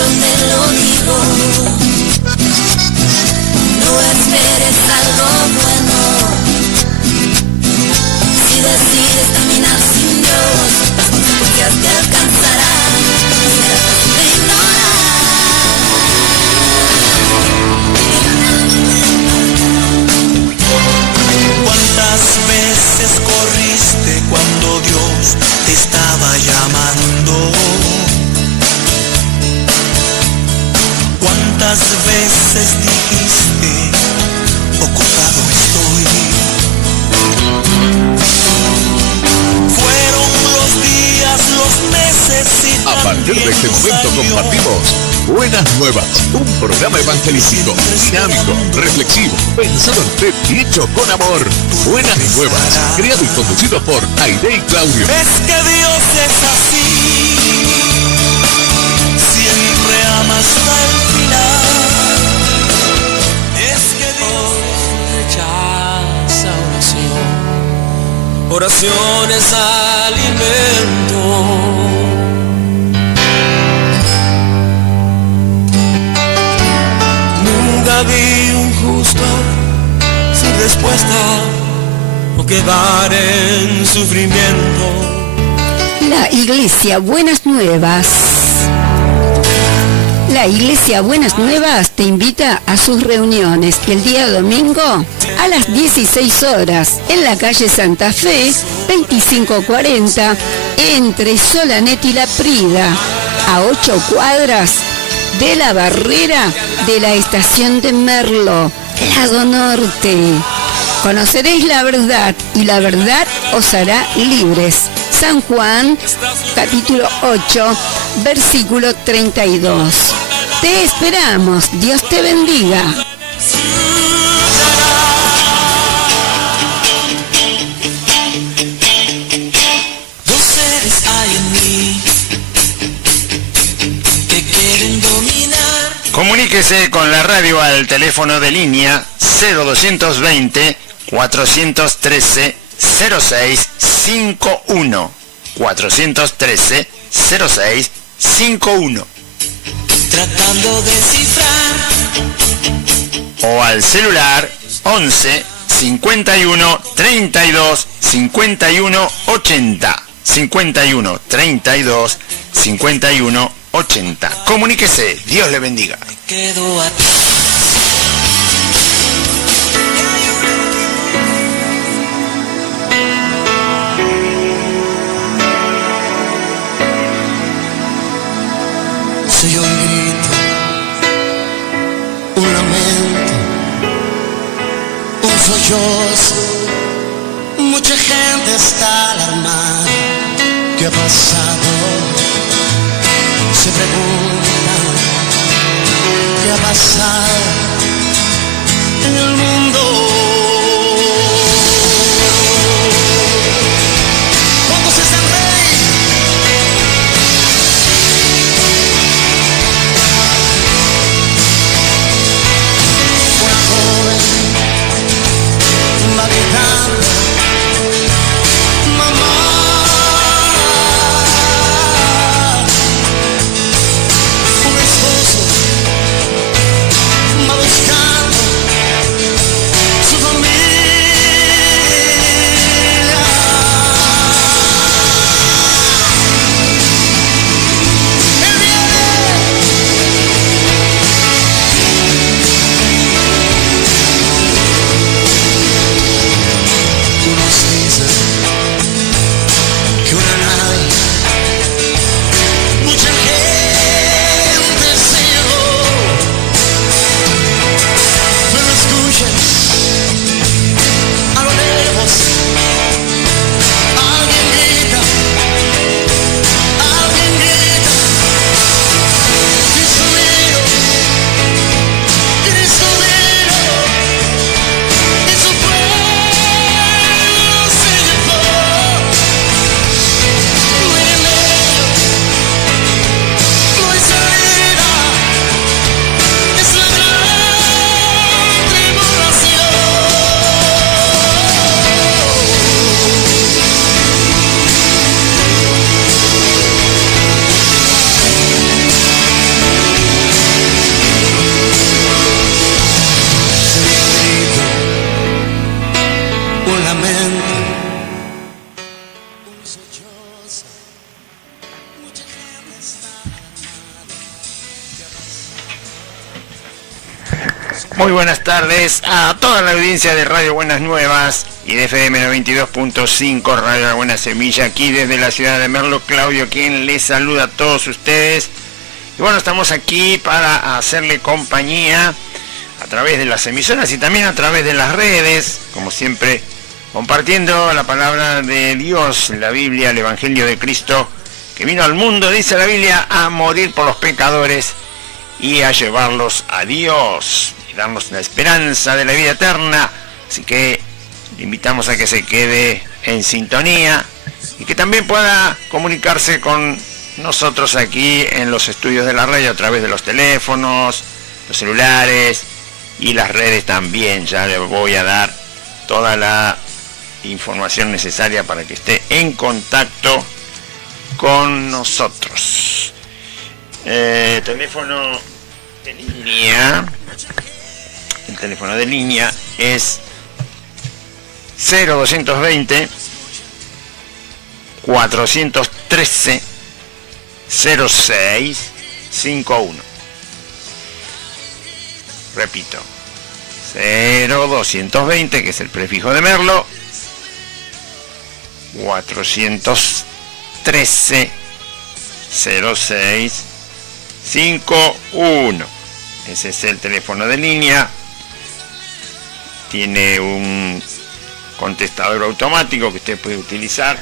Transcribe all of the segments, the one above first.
yo te lo digo. No esperes algo bueno. Si decides caminar sin Dios, las consecuencias te alcanzarán. Será fácil de ignorar. ¿Cuántas veces corriste cuando Dios te estaba llamando? ¿Cuántas veces dijiste, ocupado estoy? Fueron los días, los meses y a partir de este momento compartimos Buenas Nuevas, un programa evangelístico, dinámico, reflexivo, pensado en usted y hecho con amor. Buenas Nuevas, creado y conducido por Aide y Claudio. Es que Dios es así, siempre ama hasta el final. Es que Dios rechaza oración, oración es alimento. Nunca vi un justo sin respuesta o quedar en sufrimiento. La Iglesia Buenas Nuevas. La Iglesia Buenas Nuevas te invita a sus reuniones el día domingo a las 16 horas en la calle Santa Fe, 2540, entre Solanet y La Prida, a 8 cuadras de la barrera de la estación de Merlo, Lado Norte. Conoceréis la verdad y la verdad os hará libres. San Juan, capítulo 8, versículo 32. Te esperamos. Dios te bendiga. Dos seres hay en mí que quieren dominar. Comuníquese con la radio al teléfono de línea 0220 413 0651 413 0651 Tratando de descifrar o al celular 11 51 32 51 80 51 32 51 80. Comuníquese, Dios le bendiga. quedo atrás. Soy un grito, un lamento, un sollozo. Mucha gente está alarmada. ¿Qué ha pasado? Se preguntan, ¿qué ha pasado en el mundo? ¿Cuántos están ready? Una joven va gritando, mamá. Muy buenas tardes a toda la audiencia de Radio Buenas Nuevas y de FM 92.5 Radio La Buena Semilla, aquí desde la ciudad de Merlo. Claudio, quien les saluda a todos ustedes. Y bueno, estamos aquí para hacerle compañía a través de las emisoras y también a través de las redes, como siempre, compartiendo la palabra de Dios, la Biblia, el Evangelio de Cristo, que vino al mundo, dice la Biblia, a morir por los pecadores y a llevarlos a Dios y darnos la esperanza de la vida eterna. Así que le invitamos a que se quede en sintonía y que también pueda comunicarse con nosotros aquí en los estudios de la radio a través de los teléfonos, los celulares y las redes también. Ya le voy a dar toda la información necesaria para que esté en contacto con nosotros. Teléfono de línea. El teléfono de línea es 0220 413 0651. Repito, 0220, que es el prefijo de Merlo, 413 0651. Ese es el teléfono de línea. Tiene un contestador automático que usted puede utilizar.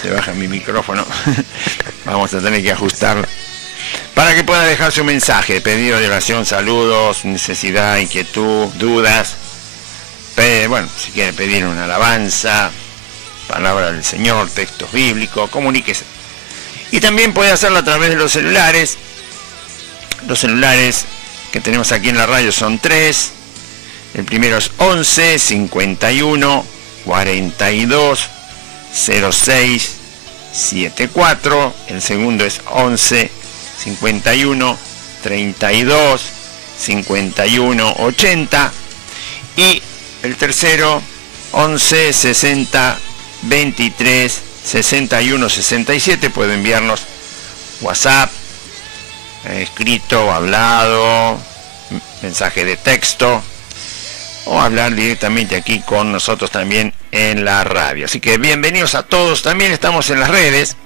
Se baja mi micrófono. Vamos a tener que ajustarlo para que pueda dejar su mensaje, pedido de oración, saludos, necesidad, inquietud, dudas. Bueno, si quiere pedir una alabanza, palabra del Señor, textos bíblicos, comuníquese. Y también puede hacerlo a través de los celulares. Los celulares que tenemos aquí en la radio son 3. El primero es 11 51 42 06 74. El segundo es 11 51 32 51 80. Y el tercero 11 60 23 61 67. Puede enviarnos WhatsApp, escrito, hablado, mensaje de texto, o hablar directamente aquí con nosotros también en la radio. Así que bienvenidos a todos. También estamos en las redes,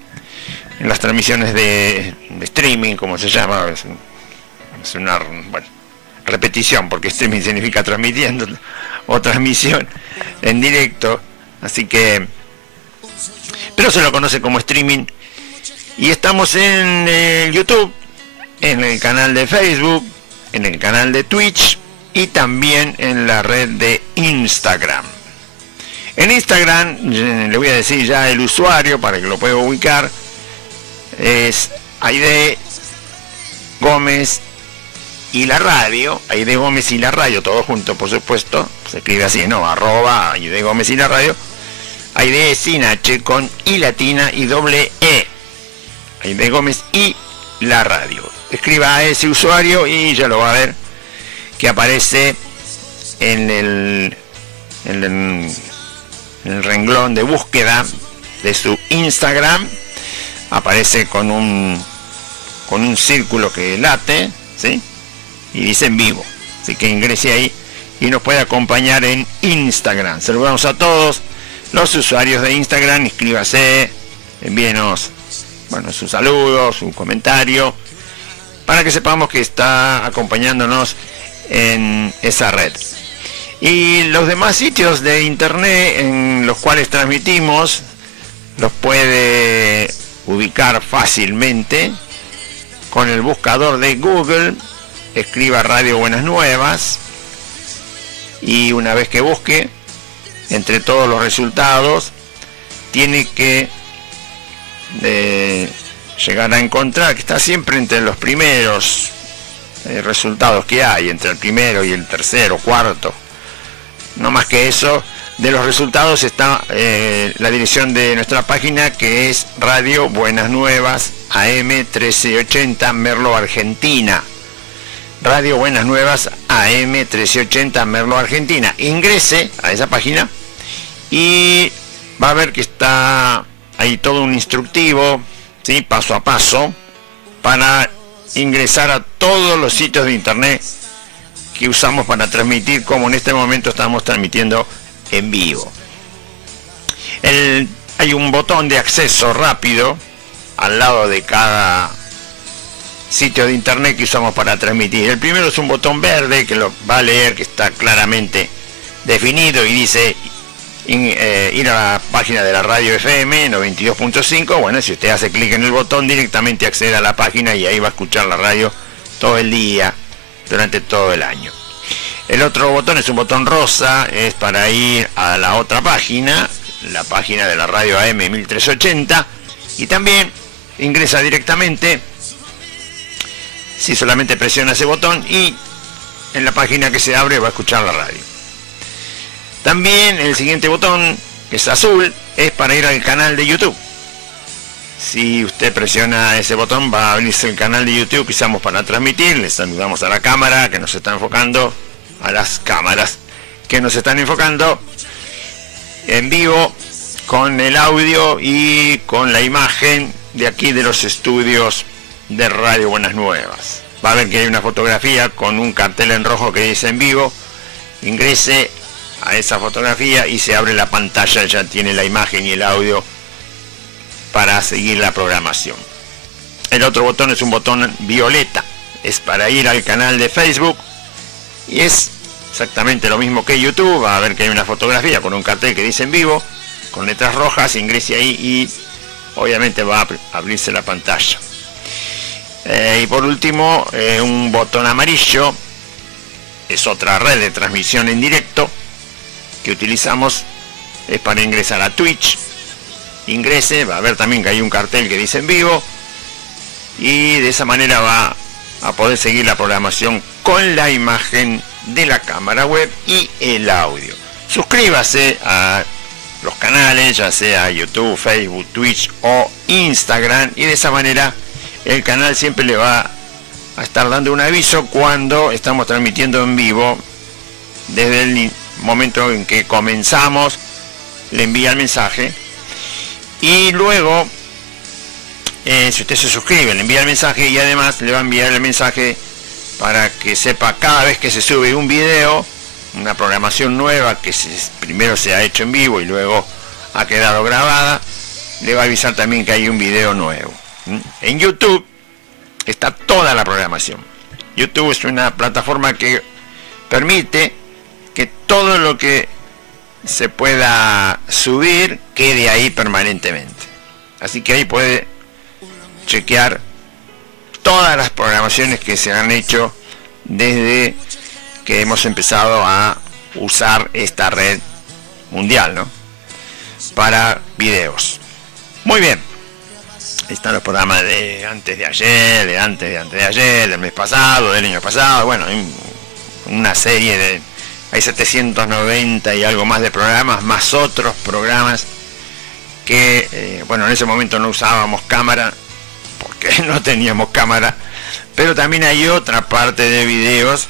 en las transmisiones de streaming, como se llama. Es una repetición, porque streaming significa transmitiendo, o transmisión en directo. Así que, pero se lo conoce como streaming. Y estamos en YouTube, en el canal de Facebook, en el canal de Twitch y también en la red de Instagram. En Instagram, le voy a decir ya el usuario para que lo pueda ubicar, es Aide Gómez y la radio, Aide Gómez y la radio, todo junto, por supuesto, se escribe así, ¿no? @ Aide Gómez y la radio, Aide sin H, con I latina y doble E, Aide Gómez y la radio. Escriba a ese usuario y ya lo va a ver, que aparece en el renglón de búsqueda de su Instagram. Aparece con un círculo que late, ¿sí? Y dice en vivo. Así que ingrese ahí y nos puede acompañar en Instagram. Saludamos a todos los usuarios de Instagram. Inscríbase, envíenos sus saludos, su comentario, para que sepamos que está acompañándonos en esa red. Y los demás sitios de internet en los cuales transmitimos los puede ubicar fácilmente con el buscador de Google. Escriba Radio Buenas Nuevas y una vez que busque, entre todos los resultados, tiene que llegar a encontrar que está siempre entre los primeros resultados que hay, entre el primero y el tercero, cuarto. No más que eso, de los resultados está la dirección de nuestra página, que es Radio Buenas Nuevas AM 1380 Merlo, Argentina. Radio Buenas Nuevas AM 1380 Merlo, Argentina. Ingrese a esa página y va a ver que está ahí todo un instructivo, ¿sí? Paso a paso, para ingresar a todos los sitios de internet que usamos para transmitir, como en este momento estamos transmitiendo en vivo. Hay un botón de acceso rápido al lado de cada sitio de internet que usamos para transmitir. El primero es un botón verde que lo va a leer, que está claramente definido y dice ir a la página de la radio FM 92.5. Bueno, si usted hace clic en el botón, directamente accede a la página y ahí va a escuchar la radio todo el día, durante todo el año. El otro botón es un botón rosa, es para ir a la otra página, la página de la radio AM 1380, y también ingresa directamente, si solamente presiona ese botón, y en la página que se abre va a escuchar la radio. También el siguiente botón, que es azul, es para ir al canal de YouTube. Si usted presiona ese botón, va a abrirse el canal de YouTube que usamos para transmitir. Les saludamos a la cámara que nos está enfocando, a las cámaras que nos están enfocando en vivo, con el audio y con la imagen de aquí de los estudios de Radio Buenas Nuevas. Va a ver que hay una fotografía con un cartel en rojo que dice en vivo. Ingrese a esa fotografía y se abre la pantalla, ya tiene la imagen y el audio para seguir la programación. El otro botón es un botón violeta, es para ir al canal de Facebook y es exactamente lo mismo que YouTube. Va a ver que hay una fotografía con un cartel que dice en vivo, con letras rojas. Ingrese ahí y obviamente va a abrirse la pantalla. Y por último, un botón amarillo, es otra red de transmisión en directo que utilizamos, es para ingresar a Twitch. Ingrese, va a ver también que hay un cartel que dice en vivo, y de esa manera va a poder seguir la programación con la imagen de la cámara web y el audio. Suscríbase a los canales, ya sea YouTube, Facebook, Twitch o Instagram, y de esa manera el canal siempre le va a estar dando un aviso cuando estamos transmitiendo en vivo. Desde el momento en que comenzamos, le envía el mensaje, y luego si usted se suscribe, le envía el mensaje, y además le va a enviar el mensaje para que sepa cada vez que se sube un video, una programación nueva que primero se ha hecho en vivo y luego ha quedado grabada, le va a avisar también que hay un video nuevo. En YouTube está toda la programación. YouTube es una plataforma que permite que todo lo que se pueda subir quede ahí permanentemente. Así que ahí puede chequear todas las programaciones que se han hecho desde que hemos empezado a usar esta red mundial, ¿no?, para videos. Muy bien. Ahí están los programas de antes de ayer, de antes de ayer, del mes pasado, del año pasado. Bueno, hay una serie de... Hay 790 y algo más de programas, más otros programas que, bueno, en ese momento no usábamos cámara, porque no teníamos cámara, pero también hay otra parte de videos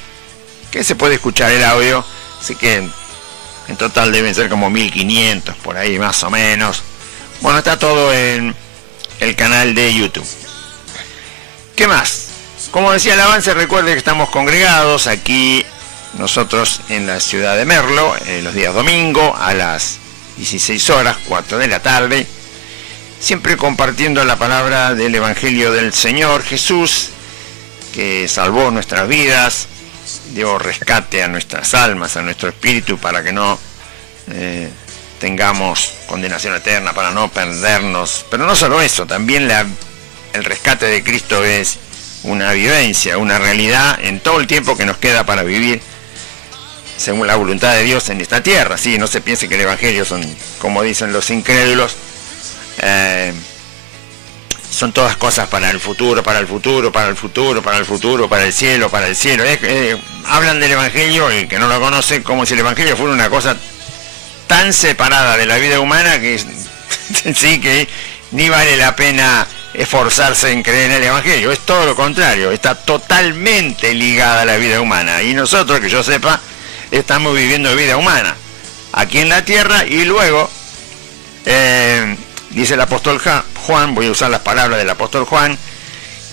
que se puede escuchar el audio, así que en total deben ser como 1500 por ahí más o menos. Bueno, está todo en el canal de YouTube. ¿Qué más? Como decía el avance, recuerde que estamos congregados aquí nosotros en la ciudad de Merlo, los días domingo a las 16 horas, 4 de la tarde, siempre compartiendo la palabra del Evangelio del Señor Jesús, que salvó nuestras vidas, dio rescate a nuestras almas, a nuestro espíritu, para que no tengamos condenación eterna, para no perdernos. Pero no solo eso, también el rescate de Cristo es una vivencia, una realidad en todo el tiempo que nos queda para vivir según la voluntad de Dios en esta tierra. Sí, no se piense que el Evangelio son, como dicen los incrédulos, son todas cosas para el futuro, para el futuro, para el futuro, para el futuro, para el cielo, para el cielo. Hablan del Evangelio, el que no lo conoce, como si el Evangelio fuera una cosa tan separada de la vida humana que sí, que ni vale la pena esforzarse en creer en el Evangelio. Es todo lo contrario, está totalmente ligada a la vida humana, y nosotros, que yo sepa, estamos viviendo vida humana aquí en la tierra. Y luego dice el apóstol Juan, voy a usar las palabras del apóstol Juan,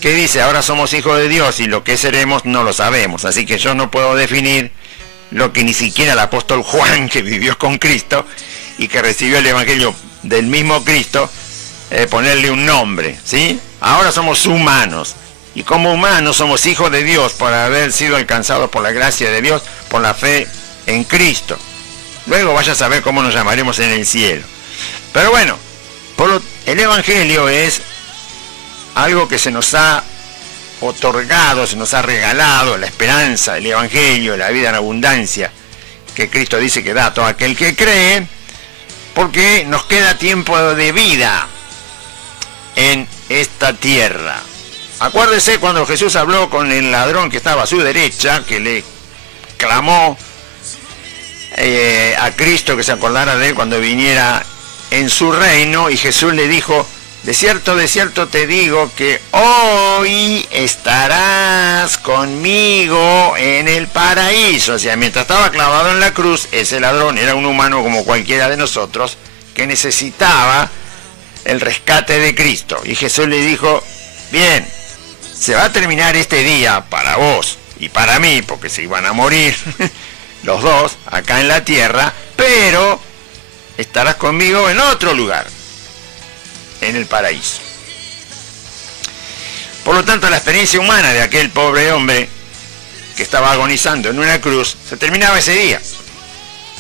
que dice, ahora somos hijos de Dios y lo que seremos no lo sabemos. Así que yo no puedo definir lo que ni siquiera el apóstol Juan, que vivió con Cristo y que recibió el evangelio del mismo Cristo, ponerle un nombre, ¿sí? Ahora somos humanos, y como humanos somos hijos de Dios por haber sido alcanzados por la gracia de Dios, por la fe en Cristo. Luego vaya a saber cómo nos llamaremos en el cielo. Pero bueno, el evangelio es algo que se nos ha otorgado, se nos ha regalado, la esperanza, el evangelio, la vida en abundancia, que Cristo dice que da a todo aquel que cree, porque nos queda tiempo de vida en esta tierra. Acuérdese cuando Jesús habló con el ladrón que estaba a su derecha, que le clamó a Cristo que se acordara de él cuando viniera en su reino, y Jesús le dijo, de cierto te digo que hoy estarás conmigo en el paraíso. O sea, mientras estaba clavado en la cruz, ese ladrón era un humano como cualquiera de nosotros, que necesitaba el rescate de Cristo. Y Jesús le dijo, bien, se va a terminar este día para vos y para mí, porque se iban a morir los dos acá en la tierra, pero estarás conmigo en otro lugar, en el paraíso. Por lo tanto, la experiencia humana de aquel pobre hombre que estaba agonizando en una cruz se terminaba ese día.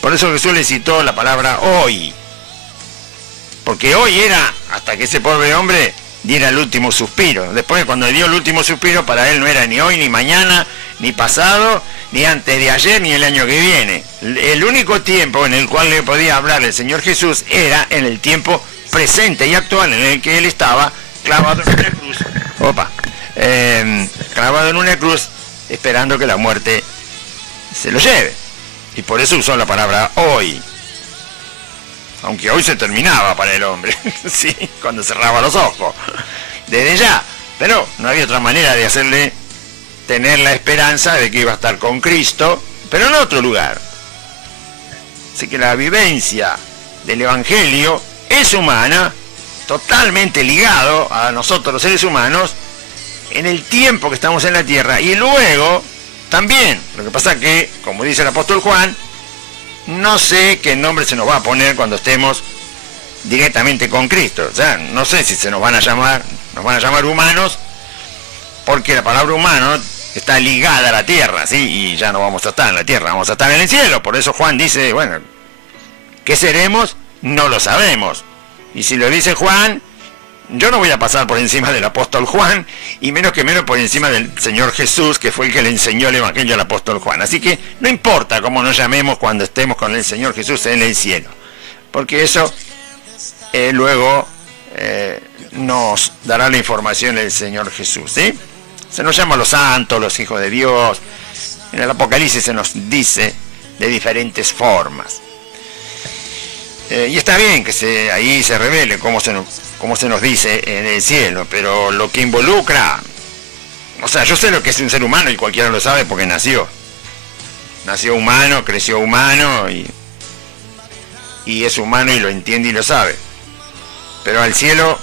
Por eso Jesús le citó la palabra hoy, porque hoy era hasta que ese pobre hombre diera el último suspiro. Después, cuando dio el último suspiro, para él no era ni hoy, ni mañana, ni pasado, ni antes de ayer, ni el año que viene. El único tiempo en el cual le podía hablar el Señor Jesús era en el tiempo presente y actual, en el que él estaba clavado en una cruz, clavado en una cruz, esperando que la muerte se lo lleve. Y por eso usó la palabra hoy. Aunque hoy se terminaba para el hombre, sí, cuando cerraba los ojos, desde ya. Pero no había otra manera de hacerle tener la esperanza de que iba a estar con Cristo, pero en otro lugar. Así que la vivencia del Evangelio es humana, totalmente ligado a nosotros los seres humanos, en el tiempo que estamos en la tierra, y luego también. Lo que pasa que, como dice el apóstol Juan, no sé qué nombre se nos va a poner cuando estemos directamente con Cristo. O sea, no sé si nos van a llamar humanos, porque la palabra humano está ligada a la tierra, ¿sí? Y ya no vamos a estar en la tierra, vamos a estar en el cielo. Por eso Juan dice, bueno, ¿qué seremos? No lo sabemos. Y si lo dice Juan, yo no voy a pasar por encima del apóstol Juan, y menos por encima del Señor Jesús, que fue el que le enseñó el evangelio al apóstol Juan. Así que no importa cómo nos llamemos cuando estemos con el Señor Jesús en el cielo, porque eso luego nos dará la información el Señor Jesús, ¿sí? Se nos llama los santos, los hijos de Dios. En el Apocalipsis se nos dice de diferentes formas. Y está bien que ahí se revele cómo se nos dice en el cielo, pero lo que involucra, o sea, yo sé lo que es un ser humano y cualquiera lo sabe porque nació humano, creció humano y es humano y lo entiende y lo sabe, pero al cielo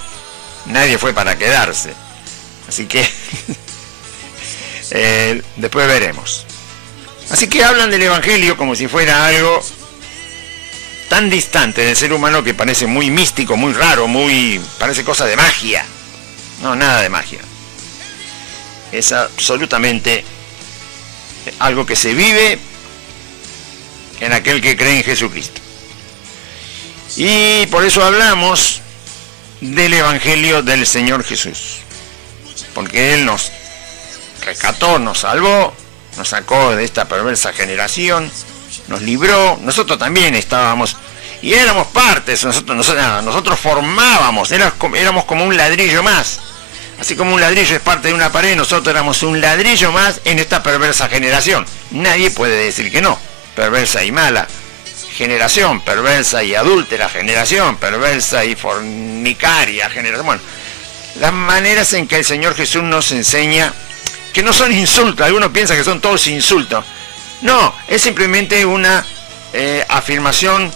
nadie fue para quedarse, así que después veremos. Así que hablan del evangelio como si fuera algo tan distante del ser humano que parece muy místico, muy raro, parece cosa de magia. No, nada de magia. Es absolutamente algo que se vive en aquel que cree en Jesucristo. Y por eso hablamos del Evangelio del Señor Jesús. Porque Él nos rescató, nos salvó, nos sacó de esta perversa generación, nos libró. Nosotros también estábamos y éramos partes, nosotros formábamos, éramos como un ladrillo más. Así como un ladrillo es parte de una pared, nosotros éramos un ladrillo más en esta perversa generación. Nadie puede decir que no. Perversa y mala generación, perversa y adúltera generación, perversa y fornicaria generación. Bueno, las maneras en que el Señor Jesús nos enseña, que no son insultos, algunos piensan que son todos insultos. No, es simplemente una afirmación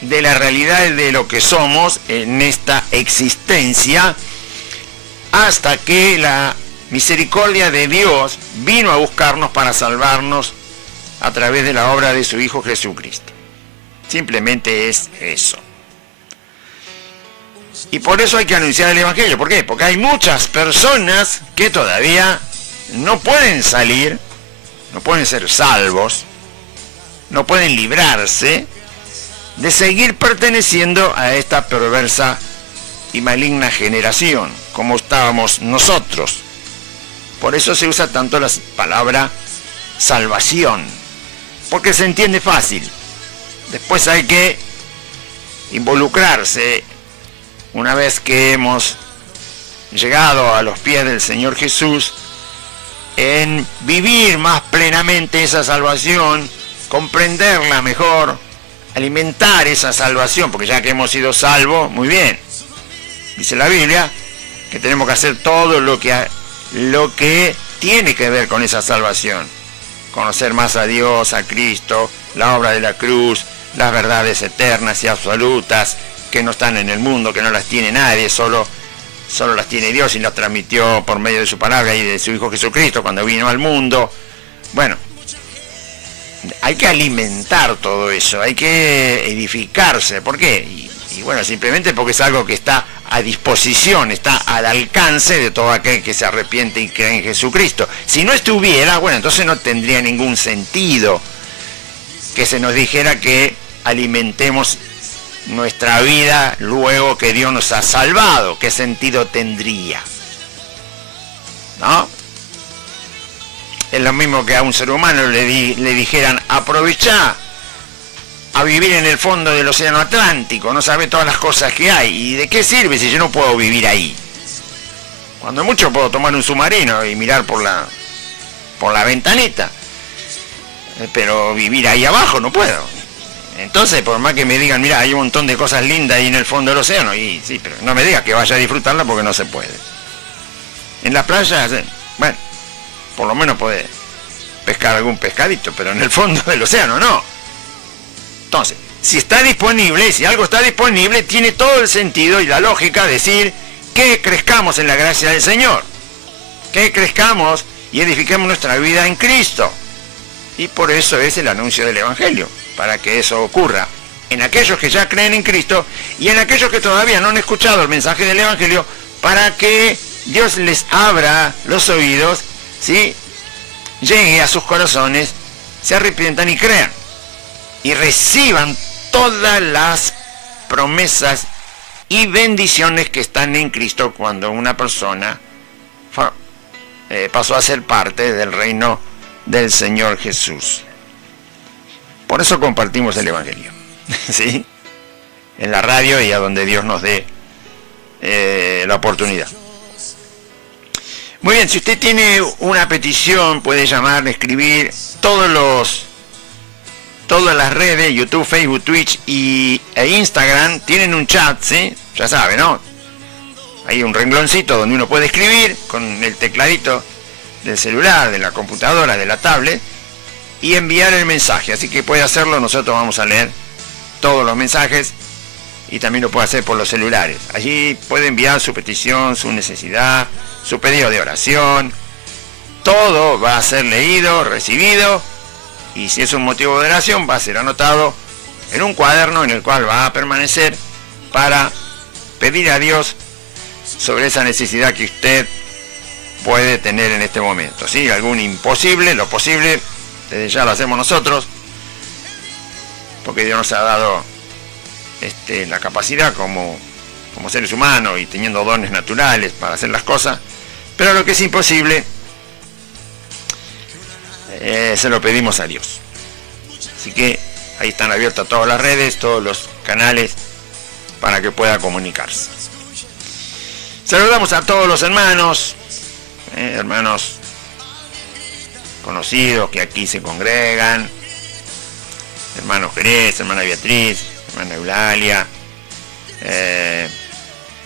de la realidad de lo que somos en esta existencia, hasta que la misericordia de Dios vino a buscarnos para salvarnos a través de la obra de su Hijo Jesucristo. Simplemente es eso. Y por eso hay que anunciar el Evangelio. ¿Por qué? Porque hay muchas personas que todavía no pueden salir, no pueden ser salvos, no pueden librarse de seguir perteneciendo a esta perversa y maligna generación, como estábamos nosotros. Por eso se usa tanto la palabra salvación, porque se entiende fácil. Después hay que involucrarse, una vez que hemos llegado a los pies del Señor Jesús, en vivir más plenamente esa salvación, comprenderla mejor, alimentar esa salvación, porque ya que hemos sido salvos, muy bien, dice la Biblia que tenemos que hacer todo lo que tiene que ver con esa salvación, conocer más a Dios, a Cristo, la obra de la cruz, las verdades eternas y absolutas que no están en el mundo, que no las tiene nadie, solo las tiene Dios y las transmitió por medio de su palabra y de su Hijo Jesucristo cuando vino al mundo. Bueno, hay que alimentar todo eso, hay que edificarse. ¿Por qué? Y bueno, simplemente porque es algo que está a disposición, está al alcance de todo aquel que se arrepiente y cree en Jesucristo. Si no estuviera, bueno, entonces no tendría ningún sentido que se nos dijera que alimentemos nuestra vida luego que Dios nos ha salvado. ¿Qué sentido tendría? ¿No? Es lo mismo que a un ser humano le dijeran: aprovechá a vivir en el fondo del océano Atlántico, no sabe todas las cosas que hay. ¿Y de qué sirve si yo no puedo vivir ahí? Cuando mucho puedo tomar un submarino y mirar por la ventanita, pero vivir ahí abajo no puedo. Entonces, por más que me digan: mira, hay un montón de cosas lindas ahí en el fondo del océano, y sí, pero no me digas que vaya a disfrutarla, porque no se puede. En las playas, bueno, por lo menos puede pescar algún pescadito, pero en el fondo del océano no. Entonces, si está disponible, si algo está disponible, tiene todo el sentido y la lógica decir que crezcamos en la gracia del Señor, que crezcamos y edifiquemos nuestra vida en Cristo. Y por eso es el anuncio del Evangelio, para que eso ocurra en aquellos que ya creen en Cristo y en aquellos que todavía no han escuchado el mensaje del Evangelio, para que Dios les abra los oídos, ¿sí? Llegue a sus corazones, se arrepientan y crean y reciban todas las promesas y bendiciones que están en Cristo cuando una persona pasó a ser parte del reino del Señor Jesús. Por eso compartimos el Evangelio, ¿sí? En la radio y a donde Dios nos dé la oportunidad. Muy bien, si usted tiene una petición, puede llamar, escribir. Todas las redes, YouTube, Facebook, Twitch e Instagram, tienen un chat, ¿sí? Ya sabe, ¿no? Hay un rengloncito donde uno puede escribir con el tecladito del celular, de la computadora, de la tablet, y enviar el mensaje. Así que puede hacerlo, nosotros vamos a leer todos los mensajes, y también lo puede hacer por los celulares. Allí puede enviar su petición, su necesidad, su pedido de oración. Todo va a ser leído, recibido, y si es un motivo de oración, va a ser anotado en un cuaderno en el cual va a permanecer para pedir a Dios sobre esa necesidad que usted puede tener en este momento, ¿sí? Algún imposible, lo posible, desde ya lo hacemos nosotros, porque Dios nos ha dado la capacidad como seres humanos y teniendo dones naturales para hacer las cosas, pero lo que es imposible se lo pedimos a Dios. Así que ahí están abiertas todas las redes, todos los canales para que pueda comunicarse. Saludamos a todos los hermanos conocidos que aquí se congregan: hermano Jerez, hermana Beatriz, hermana Eulalia,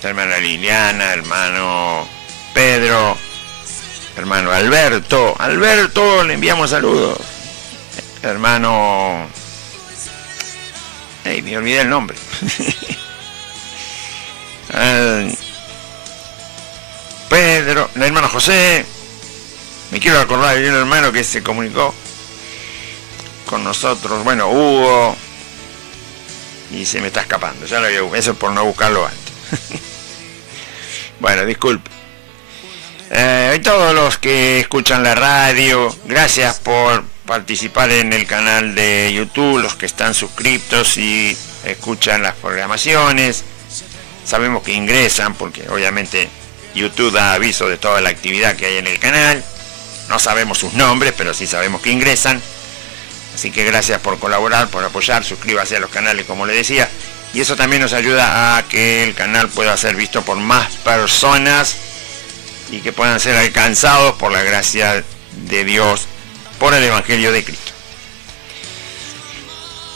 hermana Liliana, hermano Pedro, hermano Alberto, le enviamos saludos. Hermano, me olvidé el nombre. Pedro, el hermano José. Me quiero acordar de un hermano que se comunicó con nosotros. Bueno, Hugo. Y se me está escapando. Ya lo había, eso por no buscarlo antes. Bueno, disculpe. Y todos los que escuchan la radio, gracias por participar en el canal de YouTube, los que están suscriptos y escuchan las programaciones. Sabemos que ingresan porque obviamente YouTube da aviso de toda la actividad que hay en el canal. No sabemos sus nombres, pero sí sabemos que ingresan. Así que gracias por colaborar, por apoyar, suscríbase a los canales como le decía. Y eso también nos ayuda a que el canal pueda ser visto por más personas y que puedan ser alcanzados por la gracia de Dios, por el Evangelio de Cristo.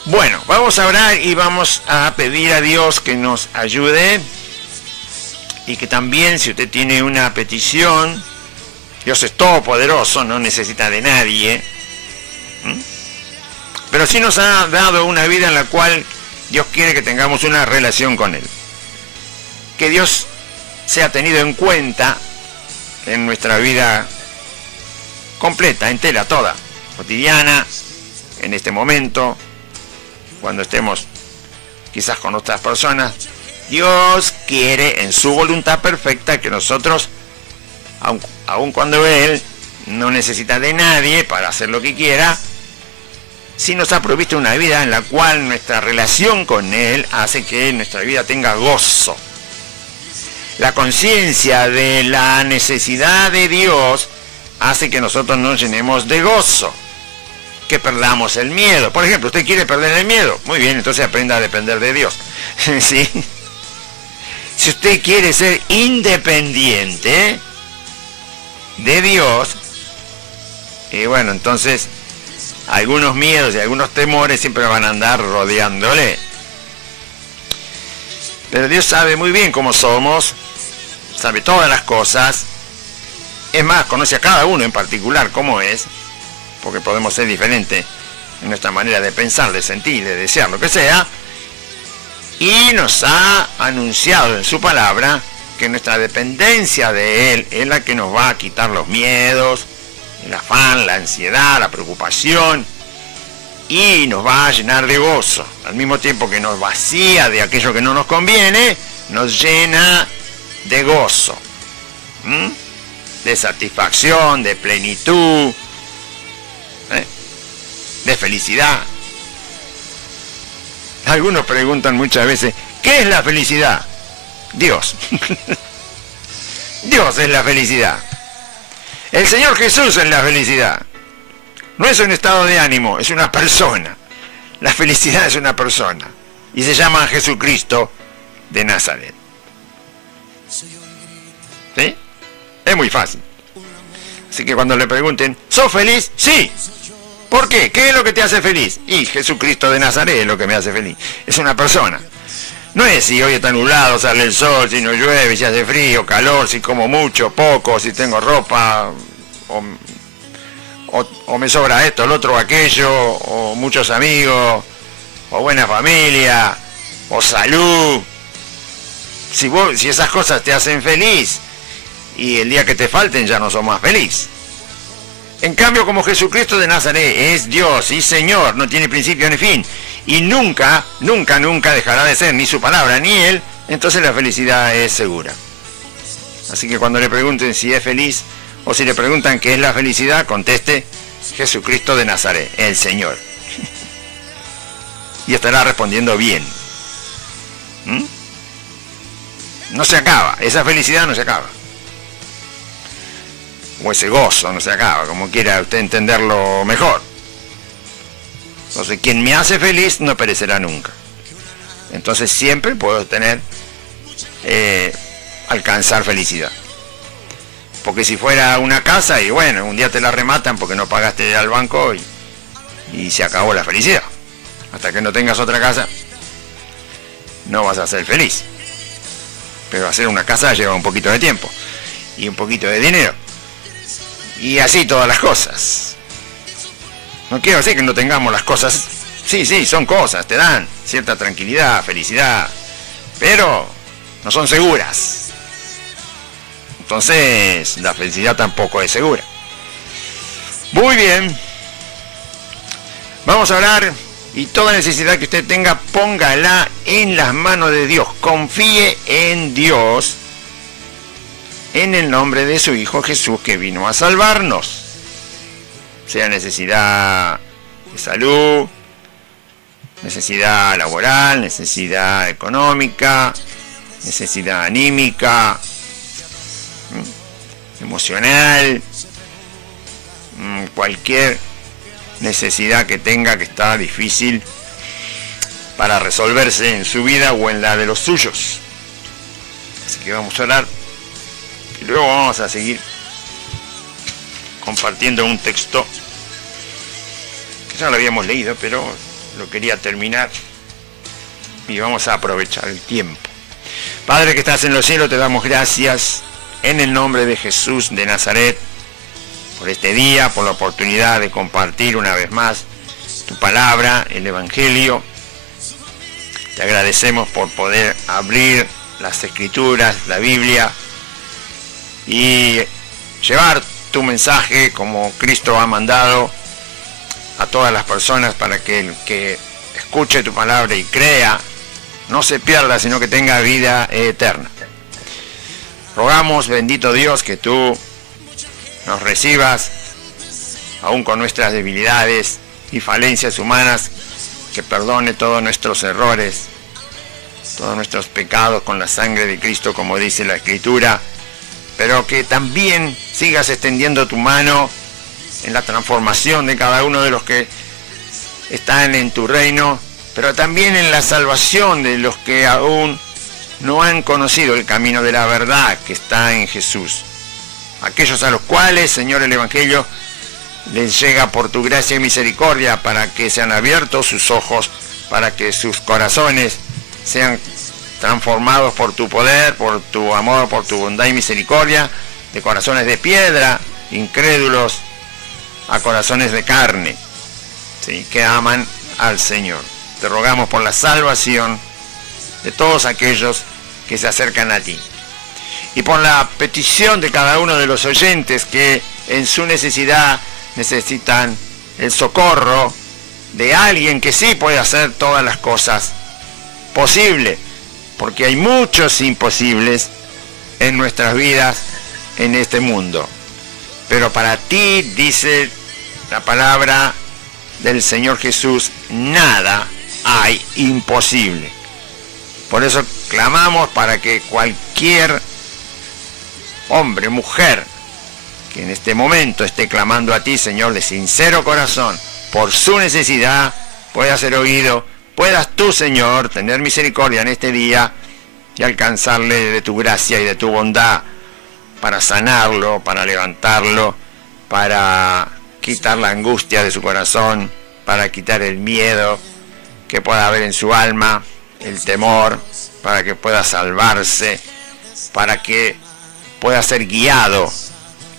Bueno, vamos a orar y vamos a pedir a Dios que nos ayude y que también, si usted tiene una petición, Dios es todopoderoso, no necesita de nadie, pero sí nos ha dado una vida en la cual Dios quiere que tengamos una relación con Él. Que Dios sea tenido en cuenta en nuestra vida completa, entera, toda, cotidiana, en este momento, cuando estemos quizás con otras personas. Dios quiere en su voluntad perfecta que nosotros, aun cuando Él no necesita de nadie para hacer lo que quiera, sí nos ha provisto una vida en la cual nuestra relación con Él hace que nuestra vida tenga gozo. La conciencia de la necesidad de Dios hace que nosotros nos llenemos de gozo, que perdamos el miedo. Por ejemplo, usted quiere perder el miedo, muy bien, entonces aprenda a depender de Dios. ¿Sí? Si usted quiere ser independiente de Dios, y bueno, entonces algunos miedos y algunos temores siempre van a andar rodeándole. Pero Dios sabe muy bien cómo somos, sabe todas las cosas. Es más, conoce a cada uno en particular cómo es, porque podemos ser diferentes en nuestra manera de pensar, de sentir, de desear, lo que sea. Y nos ha anunciado en su palabra que nuestra dependencia de Él es la que nos va a quitar los miedos, el afán, la ansiedad, la preocupación, y nos va a llenar de gozo. Al mismo tiempo que nos vacía de aquello que no nos conviene, nos llena de gozo, de satisfacción, de plenitud, de felicidad. Algunos preguntan muchas veces, ¿qué es la felicidad? Dios. Dios es la felicidad. El Señor Jesús es la felicidad. No es un estado de ánimo, es una persona. La felicidad es una persona. Y se llama Jesucristo de Nazaret. ¿Sí? Es muy fácil. Así que cuando le pregunten, ¿sos feliz? Sí. ¿Por qué? ¿Qué es lo que te hace feliz? Y Jesucristo de Nazaret es lo que me hace feliz. Es una persona. No es si hoy está nublado, sale el sol, si no llueve, si hace frío, calor, si como mucho, poco, si tengo ropa, o me sobra esto, el otro, aquello, o muchos amigos, o buena familia, o salud. Si esas cosas te hacen feliz, y el día que te falten ya no sos más feliz. En cambio, como Jesucristo de Nazaret es Dios y Señor, no tiene principio ni fin, y nunca, nunca, nunca dejará de ser ni su palabra ni Él, entonces la felicidad es segura. Así que cuando le pregunten si es feliz, o si le preguntan qué es la felicidad, conteste, Jesucristo de Nazaret, el Señor. Y estará respondiendo bien. No se acaba, esa felicidad no se acaba. O ese gozo no se acaba, como quiera usted entenderlo mejor. Entonces, quien me hace feliz no perecerá nunca. Entonces siempre puedo tener, alcanzar felicidad. Porque si fuera una casa y bueno, un día te la rematan porque no pagaste al banco y se acabó la felicidad. Hasta que no tengas otra casa, no vas a ser feliz. Pero hacer una casa lleva un poquito de tiempo y un poquito de dinero. Y así todas las cosas. No quiero decir que no tengamos las cosas. Sí, son cosas, te dan cierta tranquilidad, felicidad, pero no son seguras. entonces la felicidad tampoco es segura. Muy bien. Vamos a orar, y toda necesidad que usted tenga, póngala en las manos de Dios. Confíe en Dios, en el nombre de su Hijo Jesús, que vino a salvarnos. Sea necesidad de salud, necesidad laboral, necesidad económica, necesidad anímica, emocional, cualquier necesidad que tenga que está difícil para resolverse en su vida o en la de los suyos. Así que vamos a orar y luego vamos a seguir compartiendo un texto que ya lo habíamos leído, pero lo quería terminar y vamos a aprovechar el tiempo. Padre que estás en los cielos, te damos gracias en el nombre de Jesús de Nazaret por este día, por la oportunidad de compartir una vez más tu palabra, el Evangelio. Te agradecemos por poder abrir las Escrituras, la Biblia, y llevar tu mensaje como Cristo ha mandado a todas las personas, para que el que escuche tu palabra y crea no se pierda, sino que tenga vida eterna. Rogamos, bendito Dios, que tú nos recibas, aún con nuestras debilidades y falencias humanas, que perdone todos nuestros errores, todos nuestros pecados con la sangre de Cristo, como dice la Escritura, pero que también sigas extendiendo tu mano en la transformación de cada uno de los que están en tu reino, pero también en la salvación de los que aún no han conocido el camino de la verdad que está en Jesús. Aquellos a los cuales, Señor, el Evangelio les llega por tu gracia y misericordia, para que sean abiertos sus ojos, para que sus corazones sean transformados por tu poder, por tu amor, por tu bondad y misericordia, de corazones de piedra, incrédulos, a corazones de carne, ¿sí?, que aman al Señor. Te rogamos por la salvación de todos aquellos que se acercan a ti, y por la petición de cada uno de los oyentes que en su necesidad necesitan el socorro de alguien que sí puede hacer todas las cosas posibles, porque hay muchos imposibles en nuestras vidas en este mundo. Pero para ti, dice la palabra del Señor Jesús, nada hay imposible. Por eso clamamos para que cualquier hombre, mujer, que en este momento esté clamando a ti, Señor, de sincero corazón, por su necesidad, pueda ser oído, puedas tú, Señor, tener misericordia en este día y alcanzarle de tu gracia y de tu bondad, para sanarlo, para levantarlo, para quitar la angustia de su corazón, para quitar el miedo que pueda haber en su alma, el temor, para que pueda salvarse, para que pueda ser guiado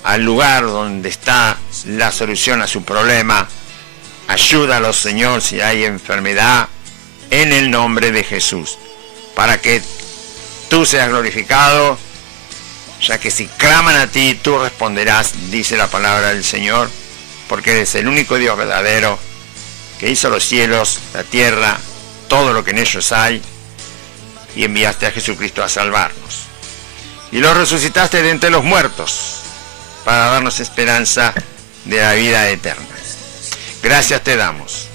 al lugar donde está la solución a su problema. Ayúdalo, Señor, si hay enfermedad, en el nombre de Jesús, para que tú seas glorificado, ya que si claman a ti, tú responderás, dice la palabra del Señor, porque eres el único Dios verdadero, que hizo los cielos, la tierra, todo lo que en ellos hay, y enviaste a Jesucristo a salvarnos. Y lo resucitaste de entre los muertos, para darnos esperanza de la vida eterna. Gracias te damos,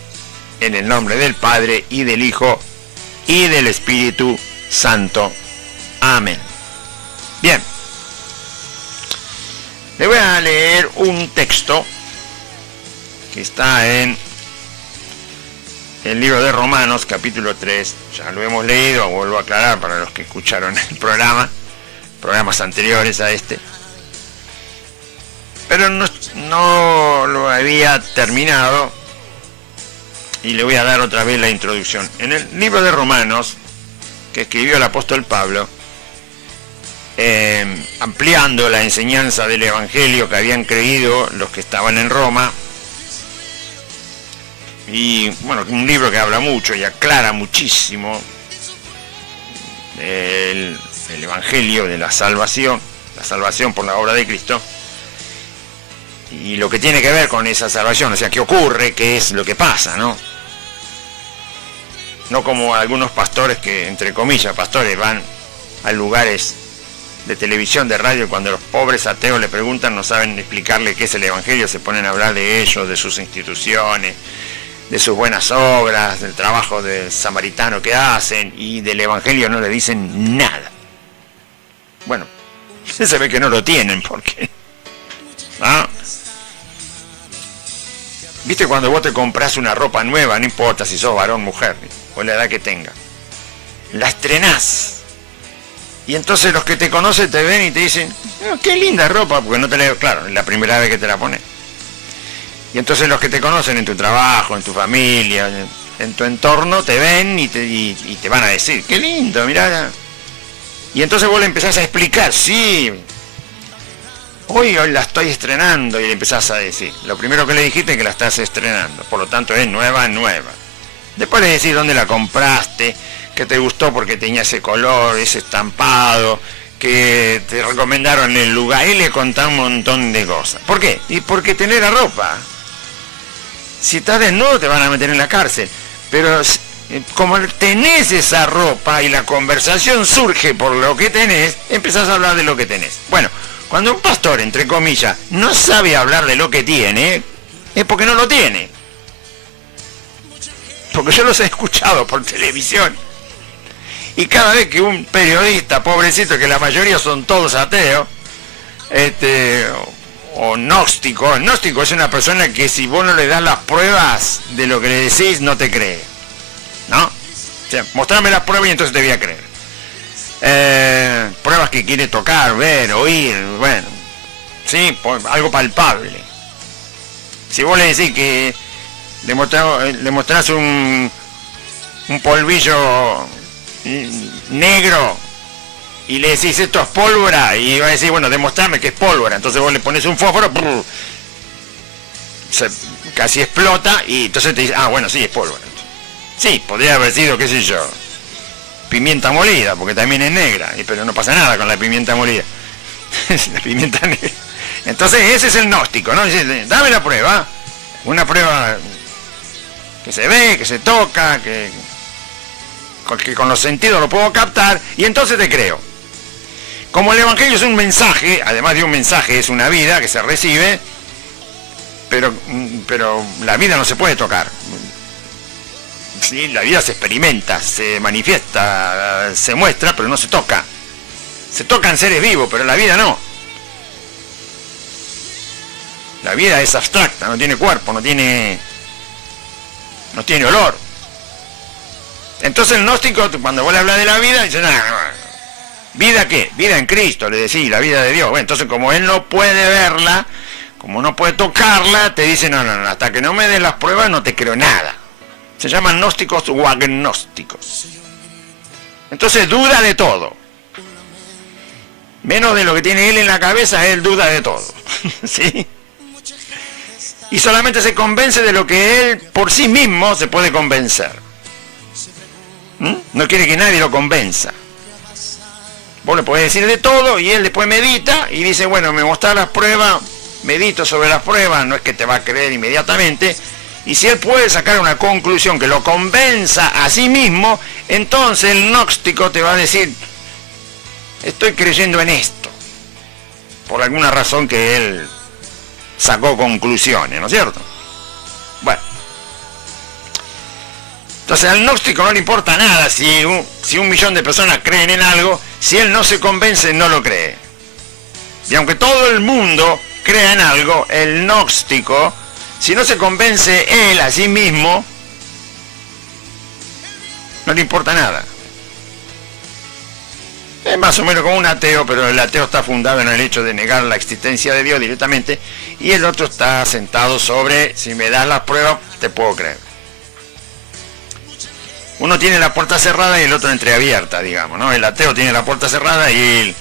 en el nombre del Padre, y del Hijo, y del Espíritu Santo. Amén. Bien. Le voy a leer un texto que está en el libro de Romanos, capítulo 3. Ya lo hemos leído, vuelvo a aclarar para los que escucharon el programas anteriores a este. Pero no lo había terminado y le voy a dar otra vez la introducción. En el libro de Romanos, que escribió el apóstol Pablo, ampliando la enseñanza del Evangelio que habían creído los que estaban en Roma, y bueno, un libro que habla mucho y aclara muchísimo el Evangelio de la salvación, la salvación por la obra de Cristo, y lo que tiene que ver con esa salvación, o sea, qué ocurre, qué es lo que pasa, ¿no? No como algunos pastores que, entre comillas, pastores, van a lugares de televisión, de radio, cuando los pobres ateos le preguntan, no saben explicarle qué es el Evangelio, se ponen a hablar de ellos, de sus instituciones, de sus buenas obras, del trabajo del samaritano que hacen, y del Evangelio no le dicen nada. Bueno, se ve que no lo tienen, porque... ¿no? ¿Viste cuando vos te compras una ropa nueva, no importa si sos varón, mujer, o la edad que tenga, la estrenás, y entonces los que te conocen te ven y te dicen, oh, qué linda ropa, porque no te la... Claro, es la primera vez que te la pones. Y entonces los que te conocen en tu trabajo, en tu familia, en tu entorno, te ven y te van a decir, qué lindo, mirá. Y entonces vos le empezás a explicar, sí, hoy la estoy estrenando, y le empezás a decir, lo primero que le dijiste es que la estás estrenando, por lo tanto es nueva. Después le decís dónde la compraste, que te gustó porque tenía ese color, ese estampado, que te recomendaron el lugar, y le contás un montón de cosas. ¿Por qué? Y porque tenés la ropa. Si estás desnudo te van a meter en la cárcel, pero como tenés esa ropa y la conversación surge por lo que tenés, empezás a hablar de lo que tenés. Bueno, cuando un pastor, entre comillas, no sabe hablar de lo que tiene, es porque no lo tiene. Porque yo los he escuchado por televisión. Y cada vez que un periodista, pobrecito, que la mayoría son todos ateos, o gnóstico es una persona que si vos no le das las pruebas de lo que le decís, no te cree, ¿no? O sea, mostrame las pruebas y entonces te voy a creer. Pruebas que quiere tocar, ver, oír, bueno, sí, algo palpable. Si vos le decís que le mostrás un polvillo negro y le decís esto es pólvora, y va a decir, bueno, demostrame que es pólvora, entonces vos le pones un fósforo, casi explota, y entonces te dice, ah, bueno, sí, es pólvora. Sí, podría haber sido, qué sé yo, pimienta molida, porque también es negra, pero no pasa nada con la pimienta molida. La pimienta negra. Entonces ese es el gnóstico, ¿no? Dice, dame la prueba, una prueba que se ve, que se toca, que con los sentidos lo puedo captar, y entonces te creo. Como el Evangelio es un mensaje, además de un mensaje es una vida que se recibe, pero la vida no se puede tocar. Sí, la vida se experimenta, se manifiesta, se muestra, pero no se toca. Se tocan seres vivos, pero la vida no. La vida es abstracta, no tiene cuerpo, no tiene olor. Entonces el gnóstico, cuando vos le hablas de la vida, dice, ¿vida qué? Vida en Cristo, le decís, la vida de Dios. Bueno, entonces como él no puede verla, como no puede tocarla, te dice, no, hasta que no me des las pruebas no te creo nada. Se llaman gnósticos o agnósticos. Entonces duda de todo. Menos de lo que tiene él en la cabeza, él duda de todo. ¿Sí? Y solamente se convence de lo que él por sí mismo se puede convencer. No quiere que nadie lo convenza. Vos le podés decir de todo y él después medita y dice, bueno, me mostrás las pruebas, medito sobre las pruebas, no es que te va a creer inmediatamente, y si él puede sacar una conclusión que lo convenza a sí mismo, entonces el gnóstico te va a decir, estoy creyendo en esto, por alguna razón que él sacó conclusiones, ¿no es cierto? Bueno. Entonces al gnóstico no le importa nada si un millón de personas creen en algo, si él no se convence, no lo cree. Y aunque todo el mundo crea en algo, el gnóstico, si no se convence él a sí mismo, no le importa nada. Es más o menos como un ateo, pero el ateo está fundado en el hecho de negar la existencia de Dios directamente, y el otro está sentado sobre, si me das las pruebas, te puedo creer. Uno tiene la puerta cerrada y el otro entreabierta, digamos, ¿no? El ateo tiene la puerta cerrada y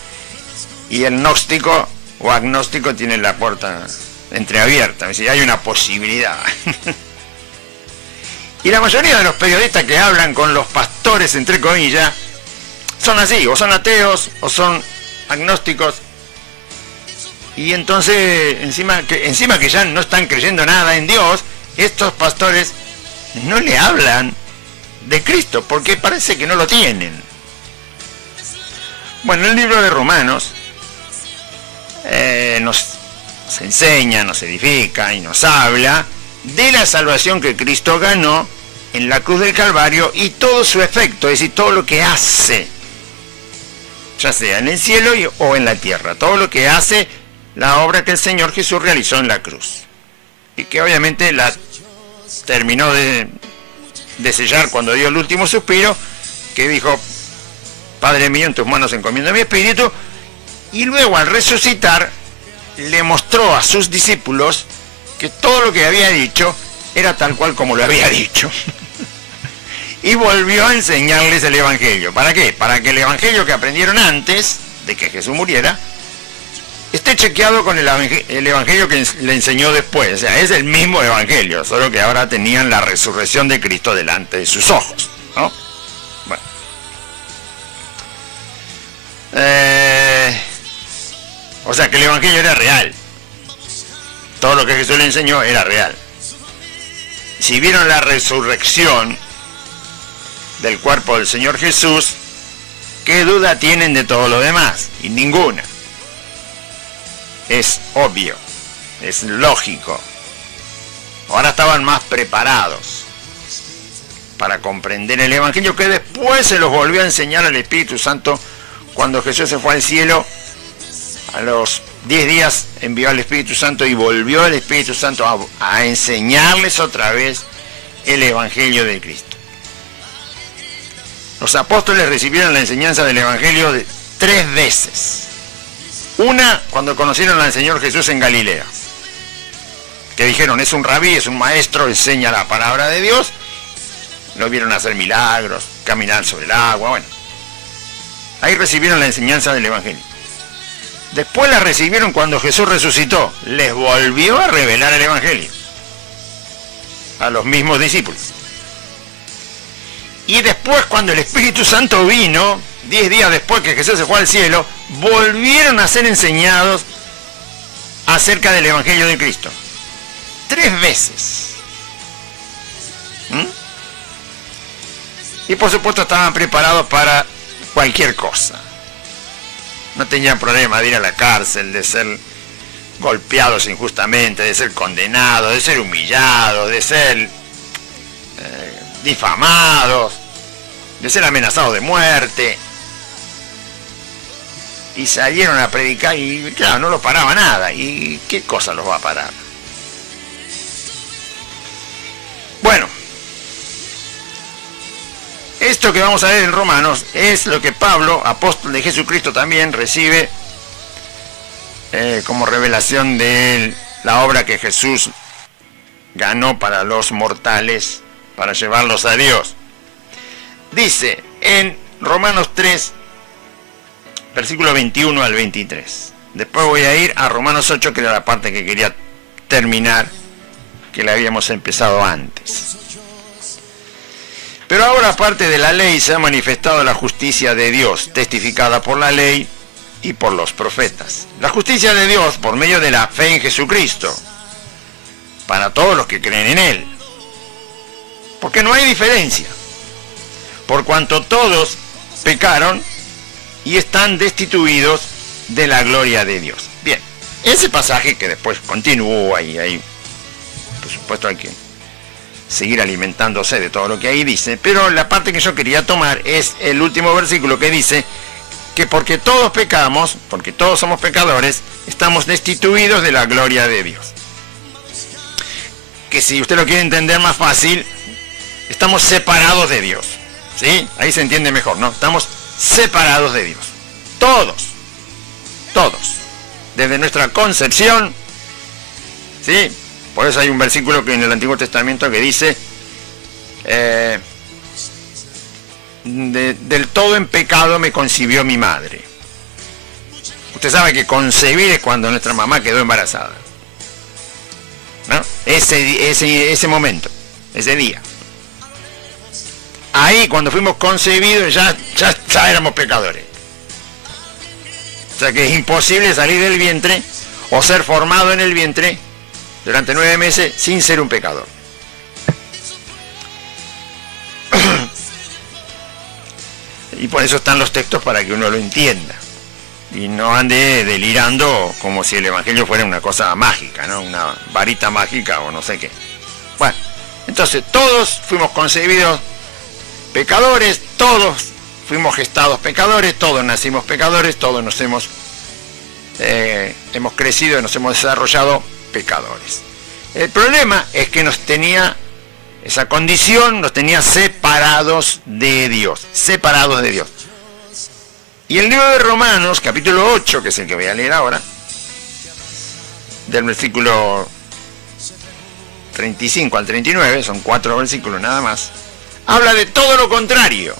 el gnóstico o agnóstico tiene la puerta entreabierta. Es decir, hay una posibilidad. Y la mayoría de los periodistas que hablan con los pastores, entre comillas, son así, o son ateos, o son agnósticos, Y entonces, encima que ya no están creyendo nada en Dios, estos pastores no le hablan de Cristo, porque parece que no lo tienen. Bueno, el libro de Romanos nos enseña, nos edifica y nos habla de la salvación que Cristo ganó en la cruz del Calvario y todo su efecto, es decir, todo lo que hace, ya sea en el cielo o en la tierra, todo lo que hace la obra que el Señor Jesús realizó en la cruz, y que obviamente la terminó de sellar cuando dio el último suspiro, que dijo: Padre mío, en tus manos encomiendo mi espíritu. Y luego, al resucitar, le mostró a sus discípulos que todo lo que había dicho era tal cual como lo había dicho. Y volvió a enseñarles el Evangelio. ¿Para qué? Para que el Evangelio que aprendieron antes de que Jesús muriera esté chequeado con el Evangelio que le enseñó después. O sea, es el mismo Evangelio, solo que ahora tenían la resurrección de Cristo delante de sus ojos, ¿no? Bueno. O sea que el Evangelio era real. Todo lo que Jesús le enseñó era real. Si vieron la resurrección del cuerpo del Señor Jesús, ¿qué duda tienen de todo lo demás? Y ninguna. Es obvio, es lógico. Ahora estaban más preparados para comprender el Evangelio, que después se los volvió a enseñar al Espíritu Santo cuando Jesús se fue al cielo. A los 10 días envió al Espíritu Santo y volvió el Espíritu Santo a enseñarles otra vez el Evangelio de Cristo. Los apóstoles recibieron la enseñanza del Evangelio 3 veces. Una, cuando conocieron al Señor Jesús en Galilea, que dijeron: es un rabí, es un maestro, enseña la palabra de Dios. Lo vieron hacer milagros, caminar sobre el agua, bueno. Ahí recibieron la enseñanza del Evangelio. Después la recibieron cuando Jesús resucitó. Les volvió a revelar el Evangelio a los mismos discípulos. Y después, cuando el Espíritu Santo vino, 10 días después que Jesús se fue al cielo, volvieron a ser enseñados acerca del Evangelio de Cristo. 3 veces. Y por supuesto estaban preparados para cualquier cosa. No tenían problema de ir a la cárcel, de ser golpeados injustamente, de ser condenados, de ser humillados, de ser difamados, de ser amenazados de muerte. Y salieron a predicar y claro, no los paraba nada. ¿Y qué cosa los va a parar? Bueno, esto que vamos a ver en Romanos es lo que Pablo, apóstol de Jesucristo, también recibe como revelación de la obra que Jesús ganó para los mortales, para llevarlos a Dios. Dice en Romanos 3, versículo 21 al 23. Después voy a ir a Romanos 8, que era la parte que quería terminar, que la habíamos empezado antes. Pero ahora, aparte de la ley, se ha manifestado la justicia de Dios, testificada por la ley y por los profetas. La justicia de Dios por medio de la fe en Jesucristo, para todos los que creen en Él. Porque no hay diferencia. Por cuanto todos pecaron y están destituidos de la gloria de Dios. Bien, ese pasaje que después continúa y ahí, por supuesto, hay que seguir alimentándose de todo lo que ahí dice, pero la parte que yo quería tomar es el último versículo que dice que porque todos pecamos, porque todos somos pecadores, estamos destituidos de la gloria de Dios. Que si usted lo quiere entender más fácil, estamos separados de Dios, ¿sí? Ahí se entiende mejor, ¿no? Estamos separados de Dios. Todos, desde nuestra concepción, ¿sí? Por eso hay un versículo que en el Antiguo Testamento que dice del todo en pecado me concibió mi madre. Usted sabe que concebir es cuando nuestra mamá quedó embarazada, ¿no? Ese momento, ese día. Ahí, cuando fuimos concebidos, ya éramos pecadores. O sea que es imposible salir del vientre o ser formado en el vientre durante 9 meses sin ser un pecador. Y por eso están los textos, para que uno lo entienda y no ande delirando como si el evangelio fuera una cosa mágica, ¿no? Una varita mágica o no sé qué. Bueno, entonces todos fuimos concebidos pecadores, todos fuimos gestados pecadores, todos nacimos pecadores, todos nos hemos crecido y nos hemos desarrollado pecadores. El problema es que esa condición nos tenía separados de Dios. Y el libro de Romanos, capítulo 8, que es el que voy a leer ahora, del versículo 35 al 39, son 4 versículos nada más, habla de todo lo contrario.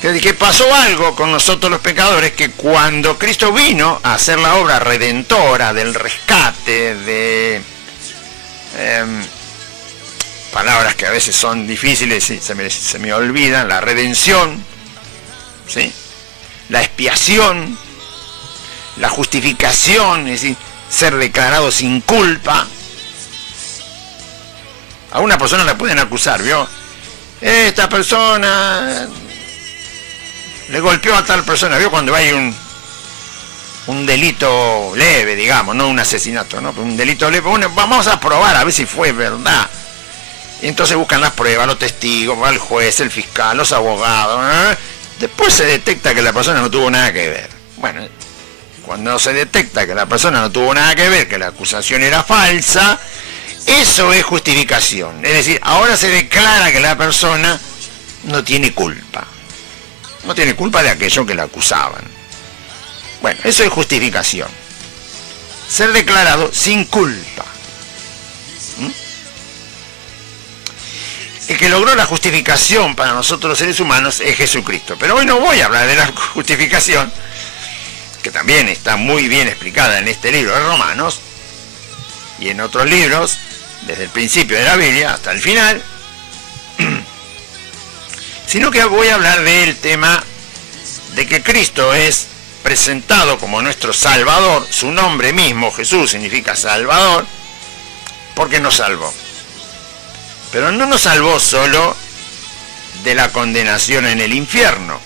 Que pasó algo con nosotros los pecadores, que cuando Cristo vino a hacer la obra redentora del rescate, de palabras que a veces son difíciles y se me olvidan, la redención, ¿sí? La expiación, la justificación, es decir, ser declarado sin culpa. A una persona la pueden acusar, ¿vio? Esta persona le golpeó a tal persona, ¿vio? Cuando hay un delito leve, digamos, no un asesinato, ¿no? Un delito leve, bueno, vamos a probar a ver si fue verdad. Y entonces buscan las pruebas, los testigos, va el juez, el fiscal, los abogados, ¿eh? Después se detecta que la persona no tuvo nada que ver. Bueno, cuando se detecta que la persona no tuvo nada que ver, que la acusación era falsa, eso es justificación. Es decir, ahora se declara que la persona no tiene culpa. No tiene culpa de aquello que la acusaban. Bueno, eso es justificación. Ser declarado sin culpa. El que logró la justificación para nosotros los seres humanos es Jesucristo. Pero hoy no voy a hablar de la justificación, que también está muy bien explicada en este libro de Romanos y en otros libros, desde el principio de la Biblia hasta el final, sino que voy a hablar del tema de que Cristo es presentado como nuestro Salvador. Su nombre mismo, Jesús, significa Salvador, porque nos salvó. Pero no nos salvó solo de la condenación en el infierno.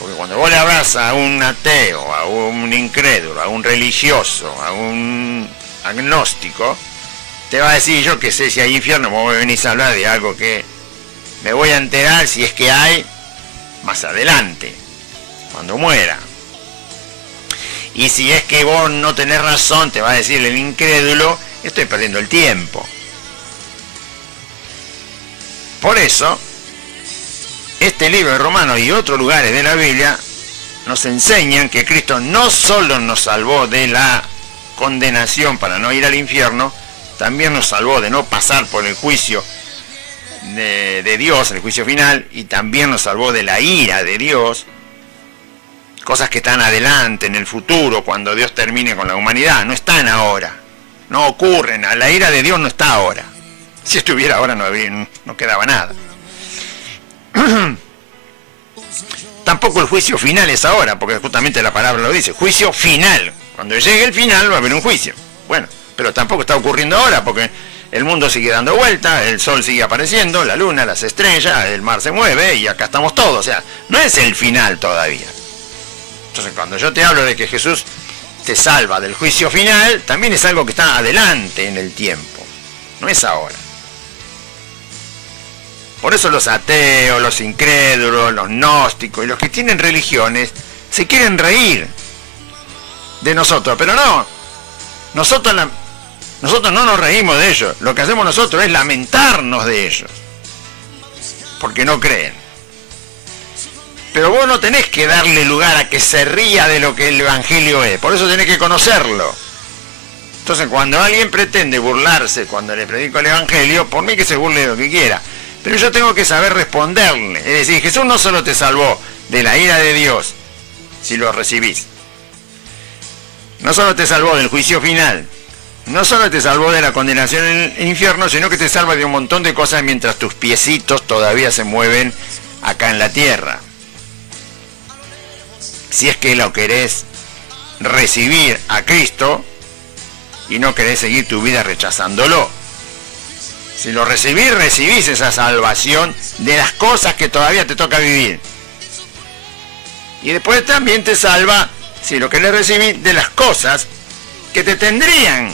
Porque cuando vos le hablas a un ateo, a un incrédulo, a un religioso, a un agnóstico, te va a decir, yo qué sé si hay infierno, vos me venís a hablar de algo que me voy a enterar, si es que hay, más adelante, cuando muera. Y si es que vos no tenés razón, te va a decir el incrédulo, estoy perdiendo el tiempo. Por eso, este libro de Romanos y otros lugares de la Biblia nos enseñan que Cristo no solo nos salvó de la condenación para no ir al infierno, también nos salvó de no pasar por el juicio de Dios, el juicio final, y también nos salvó de la ira de Dios, cosas que están adelante, en el futuro, cuando Dios termine con la humanidad, no están ahora, no ocurren, la ira de Dios no está ahora. Si estuviera ahora no quedaba nada. Tampoco el juicio final es ahora, porque justamente la palabra lo dice, juicio final. Cuando llegue el final va a haber un juicio. Bueno, pero tampoco está ocurriendo ahora, porque el mundo sigue dando vuelta, el sol sigue apareciendo, la luna, las estrellas, el mar se mueve y acá estamos todos. O sea, no es el final todavía. Entonces, cuando yo te hablo de que Jesús te salva del juicio final, también es algo que está adelante en el tiempo, no es ahora. Por eso los ateos, los incrédulos, los gnósticos y los que tienen religiones se quieren reír de nosotros, pero no. Nosotros no nos reímos de ellos. Lo que hacemos nosotros es lamentarnos de ellos, porque no creen. Pero vos no tenés que darle lugar a que se ría de lo que el Evangelio es. Por eso tenés que conocerlo. Entonces, cuando alguien pretende burlarse cuando le predico el Evangelio, por mí que se burle de lo que quiera. Pero yo tengo que saber responderle. Es decir, Jesús no solo te salvó de la ira de Dios, si lo recibís. No solo te salvó del juicio final. No solo te salvó de la condenación en el infierno, sino que te salva de un montón de cosas mientras tus piecitos todavía se mueven acá en la tierra. Si es que lo querés recibir a Cristo y no querés seguir tu vida rechazándolo. Si lo recibís esa salvación de las cosas que todavía te toca vivir. Y después también te salva, si lo querés recibir, de las cosas que te tendrían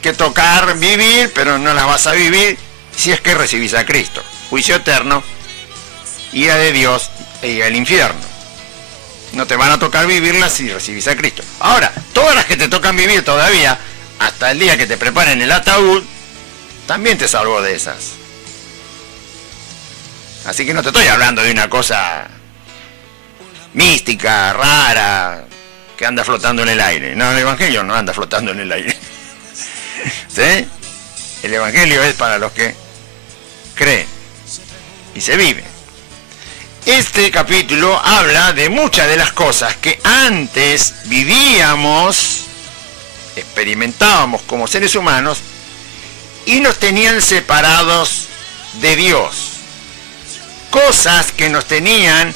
que tocar vivir, pero no las vas a vivir si es que recibís a Cristo. Juicio eterno, ira de Dios e ir al infierno. No te van a tocar vivirlas si recibís a Cristo. Ahora, todas las que te tocan vivir todavía, hasta el día que te preparen el ataúd, también te salvó de esas. Así que no te estoy hablando de una cosa mística, rara, que anda flotando en el aire. No, el Evangelio no anda flotando en el aire. ¿Sí? El Evangelio es para los que creen y se vive. Este capítulo habla de muchas de las cosas que antes vivíamos, experimentábamos como seres humanos, y nos tenían separados de Dios. Cosas que nos tenían,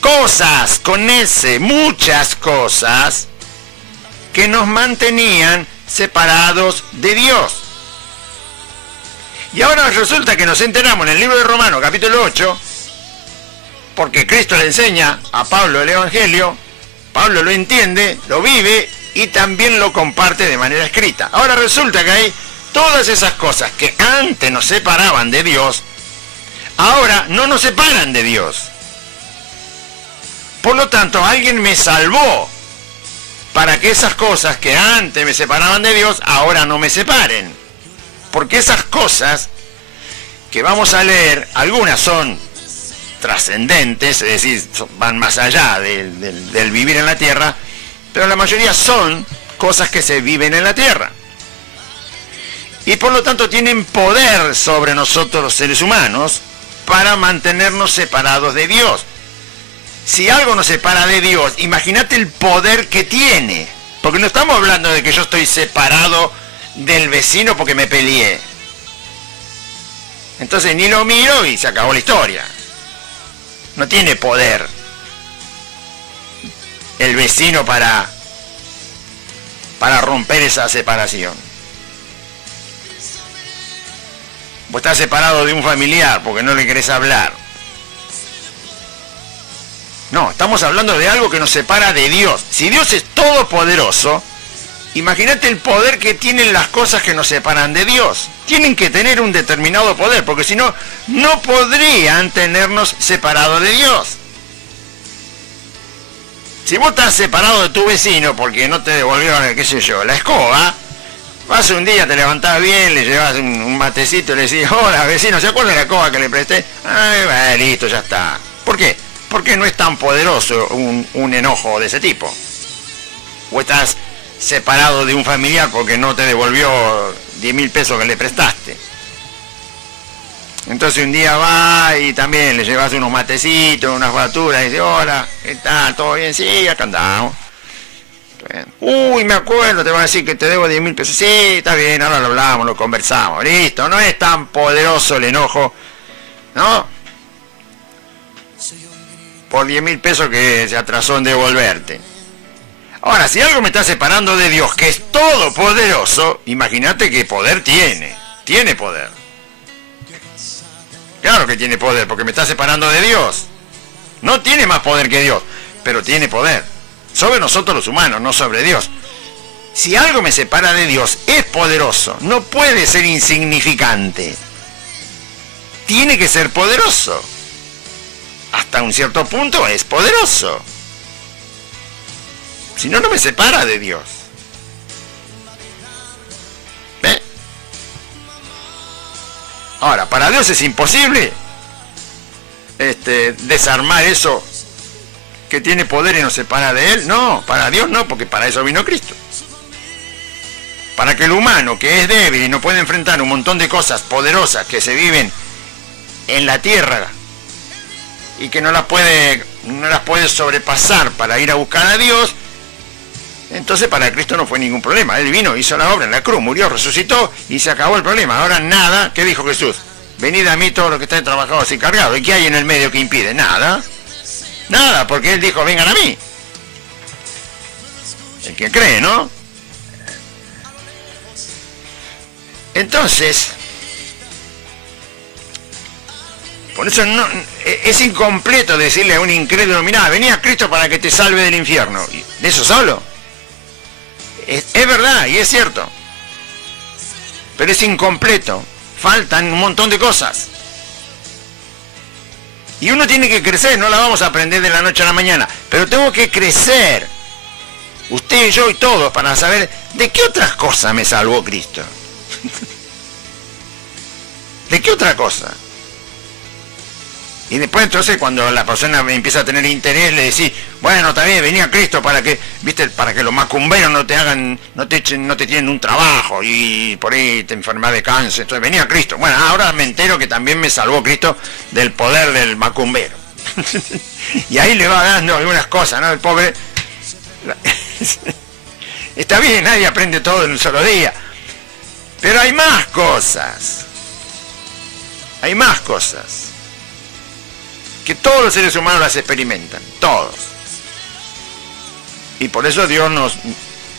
cosas con ese, muchas cosas que nos mantenían separados de Dios. Y ahora resulta que nos enteramos en el libro de Romanos, capítulo 8, porque Cristo le enseña a Pablo el Evangelio, Pablo lo entiende, lo vive y también lo comparte de manera escrita. Ahora resulta que hay todas esas cosas que antes nos separaban de Dios, ahora no nos separan de Dios. Por lo tanto, alguien me salvó para que esas cosas que antes me separaban de Dios, ahora no me separen. Porque esas cosas que vamos a leer, algunas son trascendentes, es decir, van más allá del vivir en la tierra, pero la mayoría son cosas que se viven en la tierra. Y por lo tanto tienen poder sobre nosotros los seres humanos para mantenernos separados de Dios. Si algo nos separa de Dios, imagínate el poder que tiene. Porque no estamos hablando de que yo estoy separado del vecino porque me peleé. Entonces ni lo miro y se acabó la historia. No tiene poder el vecino para romper esa separación. Vos estás separado de un familiar porque no le querés hablar. No, estamos hablando de algo que nos separa de Dios. Si Dios es todopoderoso, imagínate el poder que tienen las cosas que nos separan de Dios. Tienen que tener un determinado poder, porque si no, no podrían tenernos separados de Dios. Si vos estás separado de tu vecino porque no te devolvieron, qué sé yo, la escoba, vas un día, te levantás bien, le llevas un matecito y le decís, hola vecino, ¿se acuerda de la escoba que le presté? Ay, bueno, listo, ya está. ¿Por qué? Porque no es tan poderoso un enojo de ese tipo. O estás separado de un familiar porque no te devolvió 10.000 pesos que le prestaste. Entonces un día va y también le llevas unos matecitos, unas baturas y dice, hola, ¿qué tal? ¿Todo bien? Sí, acá andamos. Uy, me acuerdo, te van a decir que te debo 10.000 pesos. Sí, está bien, ahora lo hablamos, lo conversamos. Listo, no es tan poderoso el enojo, ¿no? Por 10.000 pesos que se atrasó en devolverte. Ahora, si algo me está separando de Dios, que es todopoderoso, imagínate qué poder tiene. Tiene poder. Claro que tiene poder, porque me está separando de Dios. No tiene más poder que Dios, pero tiene poder. Sobre nosotros los humanos, no sobre Dios. Si algo me separa de Dios, es poderoso. No puede ser insignificante. Tiene que ser poderoso. Hasta un cierto punto es poderoso. Si no, no me separa de Dios. ¿Ve? Ahora, para Dios es imposible desarmar eso que tiene poder y nos separa de Él. No, para Dios no, porque para eso vino Cristo. Para que el humano, que es débil y no puede enfrentar un montón de cosas poderosas que se viven en la tierra y que no las puede sobrepasar para ir a buscar a Dios, entonces para Cristo no fue ningún problema. Él vino, hizo la obra en la cruz, murió, resucitó y se acabó el problema. Ahora nada, ¿qué dijo Jesús? Venid a mí todos los que están trabajados y cargados. ¿Y qué hay en el medio que impide? Nada. Nada, porque Él dijo, vengan a mí. El que cree, ¿no? Entonces, por eso no, es incompleto decirle a un incrédulo, mirá, vení a Cristo para que te salve del infierno. ¿De eso solo? Es verdad y es cierto. Pero es incompleto. Faltan un montón de cosas. Y uno tiene que crecer, no la vamos a aprender de la noche a la mañana. Pero tengo que crecer. Usted, yo y todos, para saber de qué otras cosas me salvó Cristo. ¿De qué otra cosa? Y después entonces cuando la persona empieza a tener interés le decís, bueno, está bien, venía Cristo para que, viste, para que los macumberos no te hagan, no te tienen un trabajo y por ahí te enfermas de cáncer, entonces venía Cristo. Bueno, ahora me entero que también me salvó Cristo del poder del macumbero. Y ahí le va dando algunas cosas, ¿no? El pobre. Está bien, nadie aprende todo en un solo día. Pero hay más cosas. Hay más cosas. Que todos los seres humanos las experimentan, todos. Y por eso Dios nos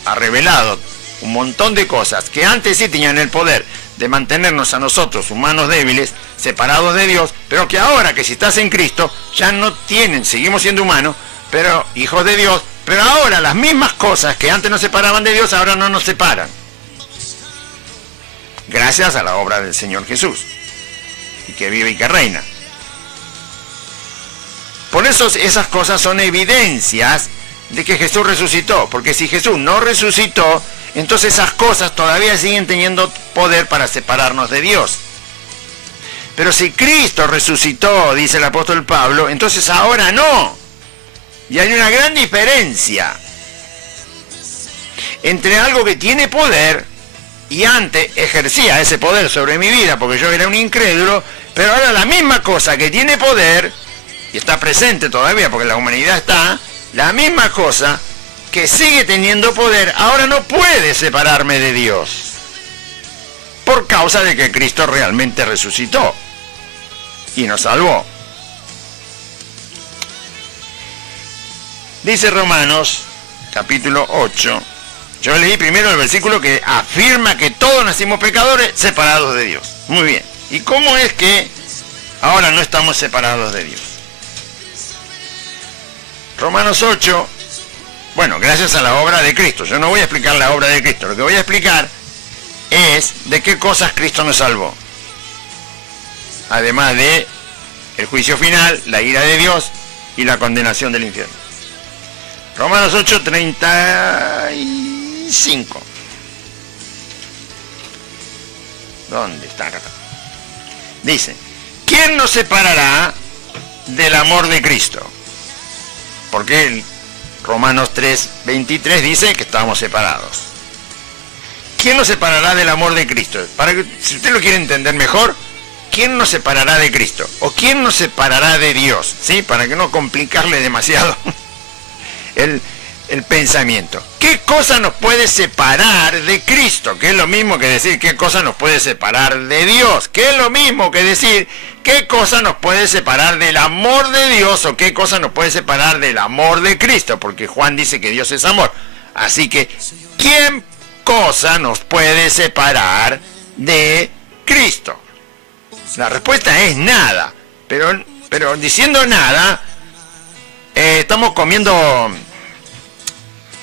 ha revelado un montón de cosas que antes sí tenían el poder de mantenernos a nosotros, humanos débiles, separados de Dios, pero que ahora que si estás en Cristo, ya no tienen, seguimos siendo humanos, pero hijos de Dios, pero ahora las mismas cosas que antes nos separaban de Dios, ahora no nos separan. Gracias a la obra del Señor Jesús, y que vive y que reina. Por eso esas cosas son evidencias de que Jesús resucitó, porque si Jesús no resucitó, entonces esas cosas todavía siguen teniendo poder para separarnos de Dios. Pero si Cristo resucitó, dice el apóstol Pablo, entonces ahora no. Y hay una gran diferencia entre algo que tiene poder y antes ejercía ese poder sobre mi vida porque yo era un incrédulo, pero ahora la misma cosa que tiene poder y está presente todavía porque la humanidad está, la misma cosa que sigue teniendo poder, ahora no puede separarme de Dios por causa de que Cristo realmente resucitó y nos salvó. Dice Romanos capítulo 8, yo leí primero el versículo que afirma que todos nacimos pecadores separados de Dios. Muy bien, ¿y cómo es que ahora no estamos separados de Dios? Romanos 8, bueno, gracias a la obra de Cristo. Yo no voy a explicar la obra de Cristo, lo que voy a explicar es de qué cosas Cristo nos salvó. Además de el juicio final, la ira de Dios y la condenación del infierno. Romanos 8, 35. ¿Dónde está acá? Dice, ¿quién nos separará del amor de Cristo? Porque Romanos 3, 23 dice que estamos separados. ¿Quién nos separará del amor de Cristo? Para que, si usted lo quiere entender mejor, ¿quién nos separará de Cristo? ¿O quién nos separará de Dios? ¿Sí? Para que no complicarle demasiado el pensamiento. ¿Qué cosa nos puede separar de Cristo? Que es lo mismo que decir qué cosa nos puede separar de Dios. Que es lo mismo que decir qué cosa nos puede separar del amor de Dios o qué cosa nos puede separar del amor de Cristo. Porque Juan dice que Dios es amor. Así que, ¿qué cosa nos puede separar de Cristo? La respuesta es nada. Pero diciendo nada, estamos comiendo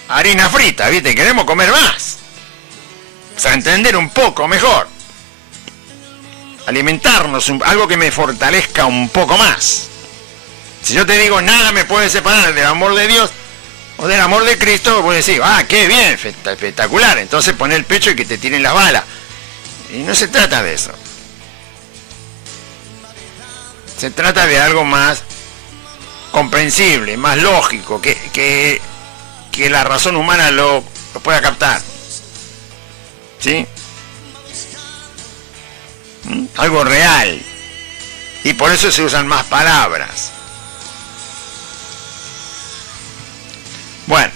harina frita, ¿viste? Queremos comer más. O sea, entender un poco mejor. Alimentarnos, algo que me fortalezca un poco más. Si yo te digo nada me puede separar del amor de Dios o del amor de Cristo, voy a decir, qué bien, espectacular. Entonces pon el pecho y que te tiren las balas. Y no se trata de eso. Se trata de algo más comprensible, más lógico, que la razón humana lo pueda captar. ¿Sí? Algo real. Y por eso se usan más palabras. Bueno.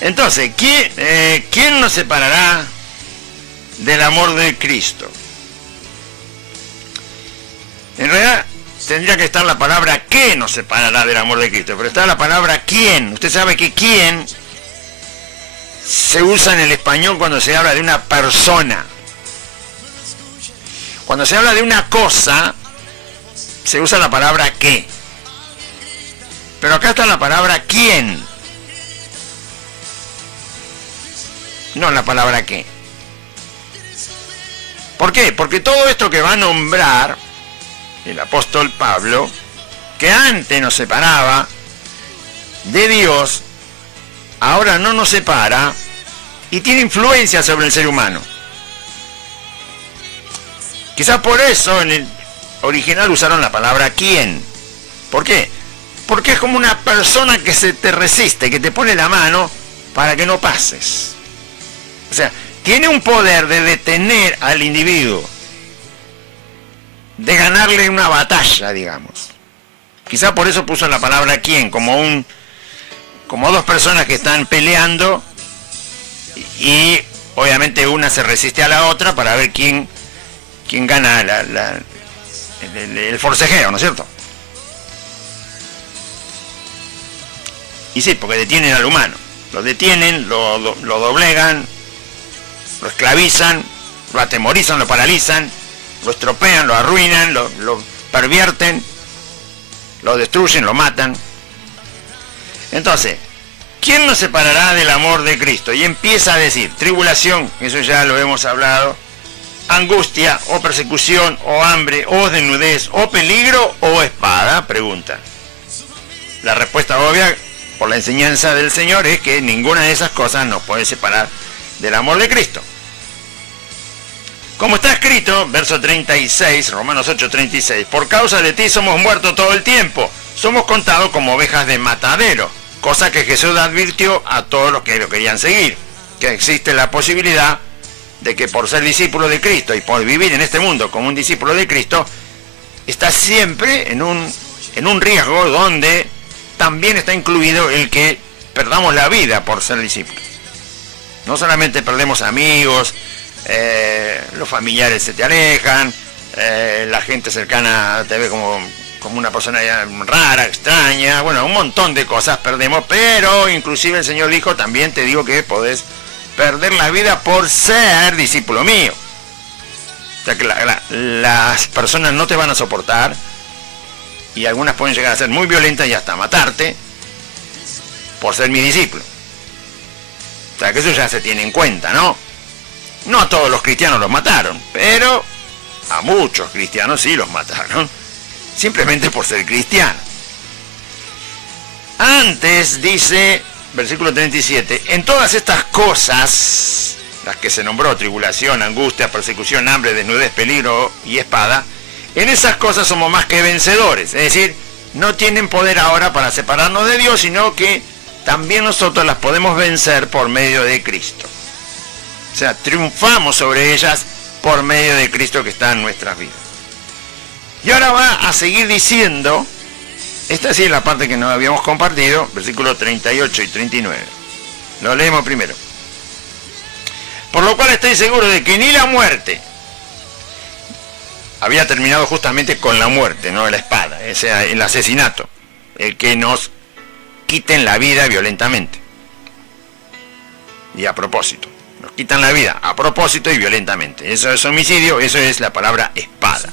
Entonces, ¿quién nos separará del amor de Cristo? En realidad tendría que estar la palabra ¿qué nos separará del amor de Cristo? Pero está la palabra ¿quién? Usted sabe que ¿quién se usa en el español cuando se habla de una persona. Cuando se habla de una cosa, se usa la palabra qué. Pero acá está la palabra quién. No la palabra qué. ¿Por qué? Porque todo esto que va a nombrar el apóstol Pablo, que antes nos separaba de Dios, ahora no nos separa y tiene influencia sobre el ser humano. Quizás por eso en el original usaron la palabra quién. ¿Por qué? Porque es como una persona que se te resiste, que te pone la mano para que no pases. O sea, tiene un poder de detener al individuo, de ganarle una batalla, digamos. Quizá por eso puso la palabra quién, como dos personas que están peleando y obviamente una se resiste a la otra para ver quién gana el forcejeo, ¿no es cierto? Y sí, porque detienen al humano. Lo detienen, lo doblegan, lo esclavizan, lo atemorizan, lo paralizan, lo estropean, lo arruinan, lo pervierten, lo destruyen, lo matan. Entonces, ¿quién nos separará del amor de Cristo? Y empieza a decir, tribulación, eso ya lo hemos hablado, angustia, o persecución, o hambre, o desnudez, o peligro, o espada, pregunta. La respuesta obvia, por la enseñanza del Señor, es que ninguna de esas cosas nos puede separar del amor de Cristo. Como está escrito, verso 36, Romanos 8:36, por causa de ti somos muertos todo el tiempo, somos contados como ovejas de matadero, cosa que Jesús advirtió a todos los que lo querían seguir, que existe la posibilidad de que por ser discípulo de Cristo y por vivir en este mundo como un discípulo de Cristo, está siempre en un riesgo donde también está incluido el que perdamos la vida por ser discípulos. No solamente perdemos amigos, los familiares se te alejan, la gente cercana te ve como una persona rara, extraña, bueno, un montón de cosas perdemos, pero inclusive el Señor dijo, también te digo que podés perder la vida por ser discípulo mío. O sea que las personas no te van a soportar y algunas pueden llegar a ser muy violentas y hasta matarte por ser mi discípulo. O sea que eso ya se tiene en cuenta, ¿no? No a todos los cristianos los mataron, pero a muchos cristianos sí los mataron, simplemente por ser cristianos. Antes dice, versículo 37, en todas estas cosas, las que se nombró, tribulación, angustia, persecución, hambre, desnudez, peligro y espada, en esas cosas somos más que vencedores, es decir, no tienen poder ahora para separarnos de Dios, sino que también nosotros las podemos vencer por medio de Cristo. O sea, triunfamos sobre ellas por medio de Cristo que está en nuestras vidas. Y ahora va a seguir diciendo, esta sí es la parte que nos habíamos compartido, versículos 38 y 39. Lo leemos primero. Por lo cual estoy seguro de que ni la muerte, había terminado justamente con la muerte, no la espada, o sea, el asesinato, el que nos quiten la vida violentamente. Y a propósito. Nos quitan la vida a propósito y violentamente. Eso es homicidio, eso es la palabra espada.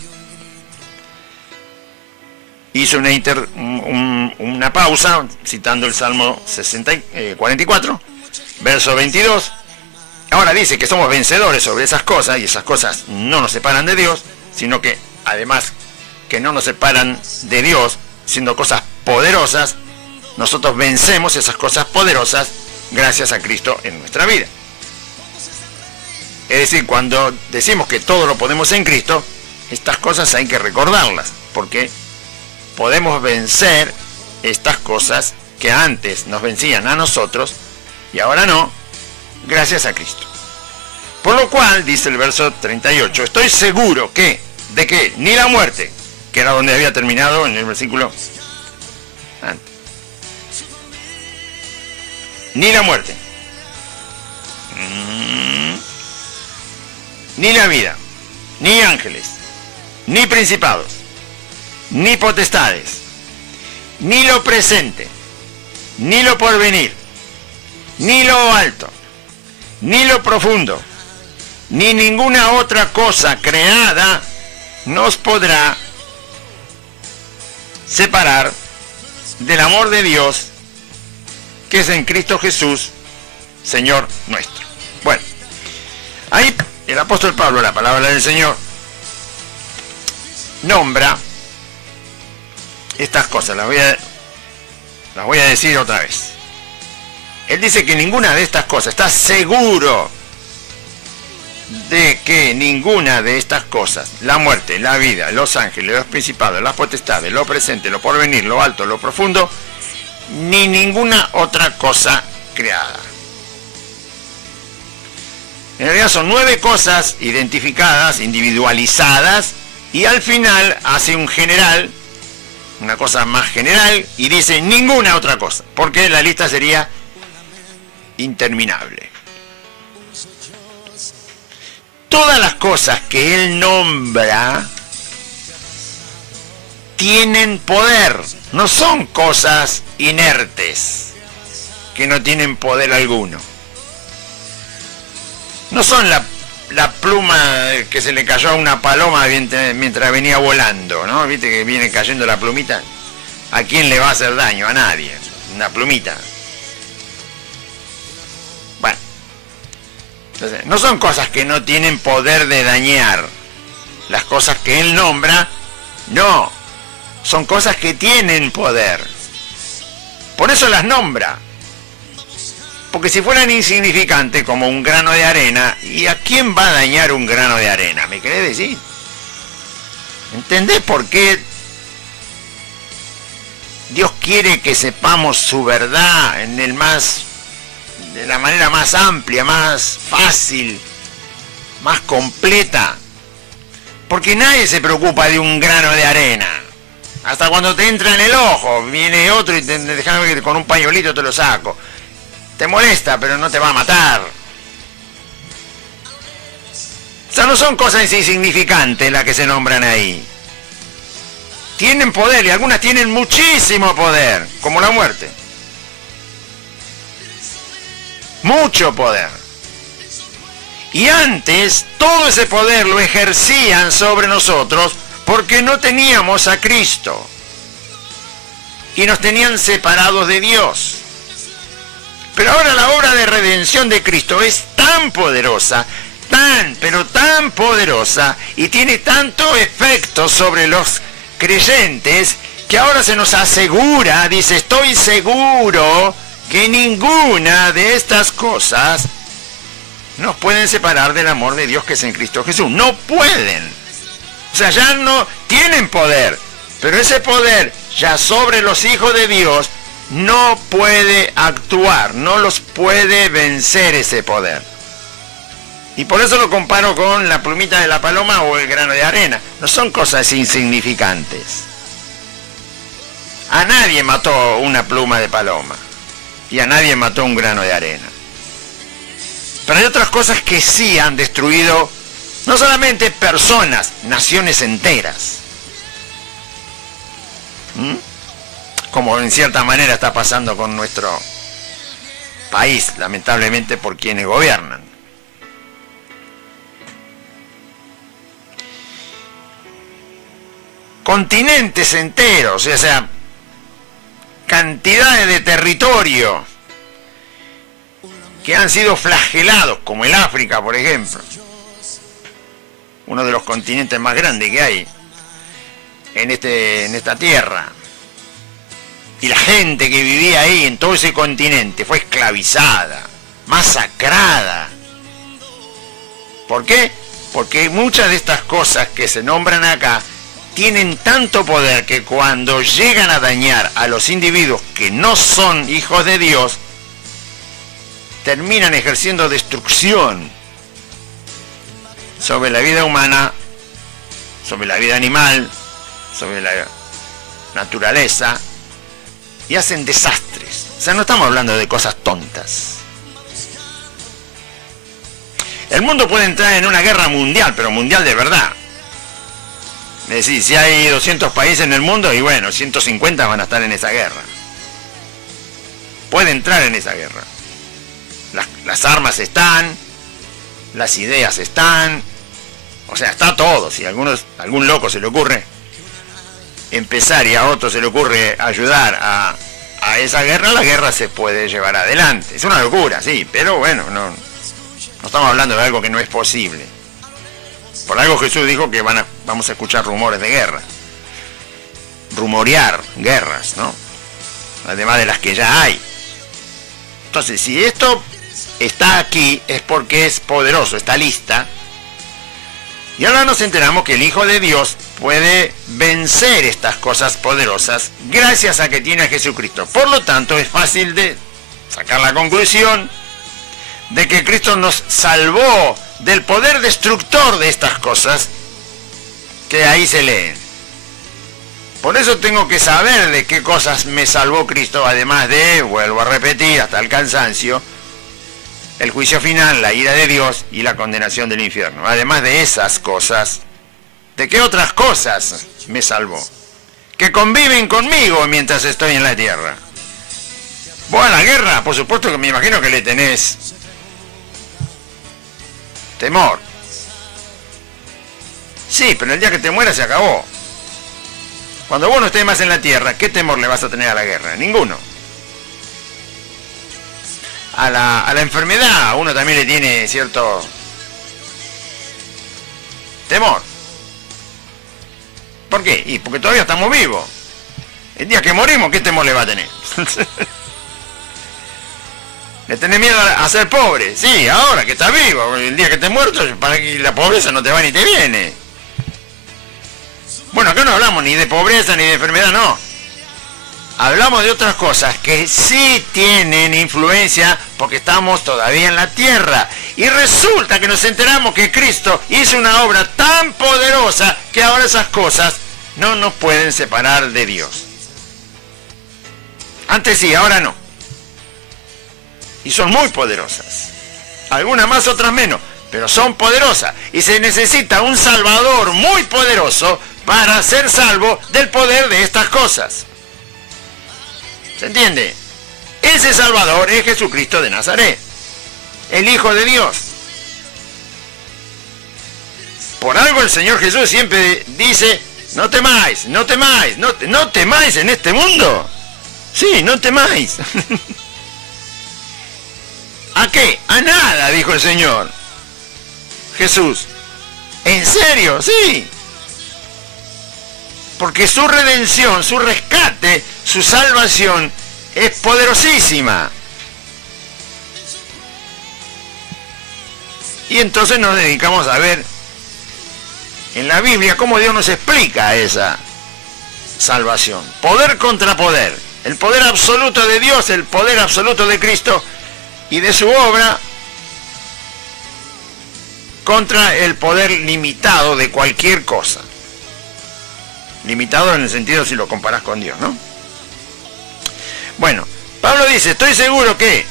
Hizo una pausa citando el Salmo 44, verso 22. Ahora dice que somos vencedores sobre esas cosas y esas cosas no nos separan de Dios, sino que además que no nos separan de Dios, siendo cosas poderosas, nosotros vencemos esas cosas poderosas gracias a Cristo en nuestra vida. Es decir, cuando decimos que todo lo podemos en Cristo, estas cosas hay que recordarlas, porque podemos vencer estas cosas que antes nos vencían a nosotros y ahora no, gracias a Cristo. Por lo cual, dice el verso 38, estoy seguro de que ni la muerte, que era donde había terminado en el versículo antes, ni la muerte, ni la vida, ni ángeles, ni principados, ni potestades, ni lo presente, ni lo porvenir, ni lo alto, ni lo profundo, ni ninguna otra cosa creada nos podrá separar del amor de Dios que es en Cristo Jesús, Señor nuestro. Bueno, ahí el apóstol Pablo, la palabra del Señor, nombra estas cosas, las voy a decir otra vez. Él dice que ninguna de estas cosas, está seguro de que ninguna de estas cosas, la muerte, la vida, los ángeles, los principados, las potestades, lo presente, lo porvenir, lo alto, lo profundo, ni ninguna otra cosa creada. En realidad son 9 cosas identificadas, individualizadas, y al final hace un general, una cosa más general, y dice ninguna otra cosa, porque la lista sería interminable. Todas las cosas que él nombra tienen poder, no son cosas inertes que no tienen poder alguno. No son la pluma que se le cayó a una paloma mientras venía volando, ¿no? Viste que viene cayendo la plumita. ¿A quién le va a hacer daño? A nadie. Una plumita. Bueno. Entonces, no son cosas que no tienen poder de dañar. Las cosas que él nombra, no. Son cosas que tienen poder. Por eso las nombra. Porque si fueran insignificantes como un grano de arena, ¿y a quién va a dañar un grano de arena? ¿Me querés decir? ¿Entendés por qué Dios quiere que sepamos su verdad de la manera más amplia, más fácil, más completa? Porque nadie se preocupa de un grano de arena. Hasta cuando te entra en el ojo, viene otro y te dejan que con un pañuelito te lo saco. Te molesta, pero no te va a matar. O sea, no son cosas insignificantes las que se nombran ahí. Tienen poder, y algunas tienen muchísimo poder, como la muerte. Mucho poder. Y antes, todo ese poder lo ejercían sobre nosotros porque no teníamos a Cristo. Y nos tenían separados de Dios. Pero ahora la obra de redención de Cristo es tan poderosa, pero tan poderosa, y tiene tanto efecto sobre los creyentes, que ahora se nos asegura, dice, estoy seguro que ninguna de estas cosas nos pueden separar del amor de Dios que es en Cristo Jesús. No pueden. O sea, ya no tienen poder, pero ese poder ya sobre los hijos de Dios no puede actuar, no los puede vencer ese poder. Y por eso lo comparo con la plumita de la paloma o el grano de arena. No son cosas insignificantes. A nadie mató una pluma de paloma y a nadie mató un grano de arena. Pero hay otras cosas que sí han destruido no solamente personas, naciones enteras. Como en cierta manera está pasando con nuestro país, lamentablemente por quienes gobiernan. Continentes enteros, o sea, cantidades de territorio que han sido flagelados, como el África, por ejemplo, uno de los continentes más grandes que hay en esta tierra. Y la gente que vivía ahí, en todo ese continente, fue esclavizada, masacrada. ¿Por qué? Porque muchas de estas cosas que se nombran acá tienen tanto poder que cuando llegan a dañar a los individuos que no son hijos de Dios, terminan ejerciendo destrucción sobre la vida humana, sobre la vida animal, sobre la naturaleza, y hacen desastres. O sea, no estamos hablando de cosas tontas. El mundo puede entrar en una guerra mundial, pero mundial de verdad. Es decir, si hay 200 países en el mundo, y bueno, 150 van a estar en esa guerra. Puede entrar en esa guerra. Las armas están, las ideas están, o sea, está todo. Si a algún loco se le ocurre empezar y a otro se le ocurre ayudar a esa guerra, la guerra se puede llevar adelante. Es una locura, sí, pero bueno, no estamos hablando de algo que no es posible. Por algo Jesús dijo que vamos a escuchar rumores de guerra. Rumorear guerras, ¿no? Además de las que ya hay. Entonces, si esto está aquí, es porque es poderoso, está lista. Y ahora nos enteramos que el Hijo de Dios puede vencer estas cosas poderosas gracias a que tiene a Jesucristo. Por lo tanto, es fácil de sacar la conclusión de que Cristo nos salvó del poder destructor de estas cosas que ahí se leen. Por eso tengo que saber de qué cosas me salvó Cristo, además de, vuelvo a repetir hasta el cansancio, el juicio final, la ira de Dios y la condenación del infierno. Además de esas cosas, ¿de qué otras cosas me salvó? Que conviven conmigo mientras estoy en la tierra. Vos a la guerra, por supuesto que me imagino que le tenés temor. Sí, pero el día que te mueras se acabó. Cuando vos no estés más en la tierra, ¿qué temor le vas a tener a la guerra? Ninguno. A la enfermedad uno también le tiene cierto temor. ¿Por qué? Y porque todavía estamos vivos. El día que morimos, ¿qué temor le va a tener? ¿Le tenés miedo a ser pobre? Sí, ahora que estás vivo. El día que estés muerto, para que la pobreza no te va ni te viene. Bueno, acá no hablamos ni de pobreza ni de enfermedad, no. Hablamos de otras cosas que sí tienen influencia porque estamos todavía en la tierra. Y resulta que nos enteramos que Cristo hizo una obra tan poderosa que ahora esas cosas no nos pueden separar de Dios. Antes sí, ahora no. Y son muy poderosas. Algunas más, otras menos, pero son poderosas. Y se necesita un Salvador muy poderoso para ser salvo del poder de estas cosas. ¿Se entiende? Ese Salvador es Jesucristo de Nazaret, el Hijo de Dios. Por algo el Señor Jesús siempre dice, no temáis, no temáis, no temáis en este mundo. Sí, no temáis. ¿A qué? A nada, dijo el Señor Jesús. ¿En serio? Sí. Porque su redención, su rescate, su salvación es poderosísima. Y entonces nos dedicamos a ver en la Biblia cómo Dios nos explica esa salvación. Poder contra poder. El poder absoluto de Dios, el poder absoluto de Cristo y de su obra contra el poder limitado de cualquier cosa. Limitado en el sentido si lo comparás con Dios, ¿no? Bueno, Pablo dice, estoy seguro que,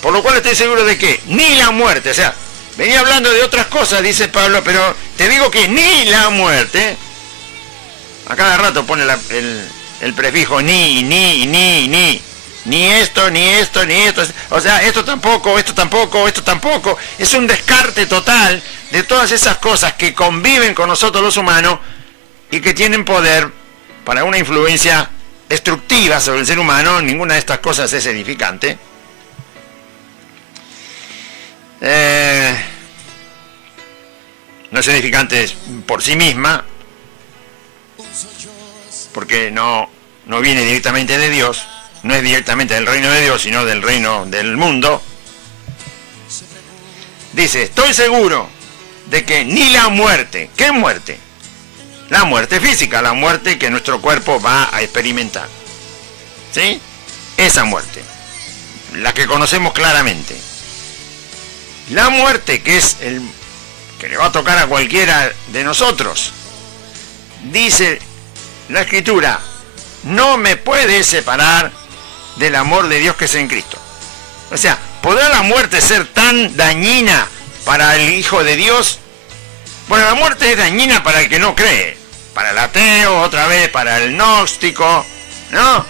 por lo cual estoy seguro de que ni la muerte, o sea, venía hablando de otras cosas, dice Pablo, pero te digo que ni la muerte, a cada rato pone el prefijo ni esto, ni esto, ni esto, o sea, esto tampoco, es un descarte total de todas esas cosas que conviven con nosotros los humanos y que tienen poder para una influencia destructiva sobre el ser humano. Ninguna de estas cosas es edificante. No es edificante por sí misma, porque no viene directamente de Dios, no es directamente del reino de Dios, sino del reino del mundo. Dice, estoy seguro de que ni la muerte, ¿qué muerte? La muerte física, la muerte que nuestro cuerpo va a experimentar. ¿Sí? Esa muerte, la que conocemos claramente. La muerte que es el que le va a tocar a cualquiera de nosotros. Dice la Escritura, no me puede separar del amor de Dios que es en Cristo. O sea, ¿podrá la muerte ser tan dañina para el Hijo de Dios? Bueno, la muerte es dañina para el que no cree, para el ateo, otra vez, para el gnóstico, ¿no?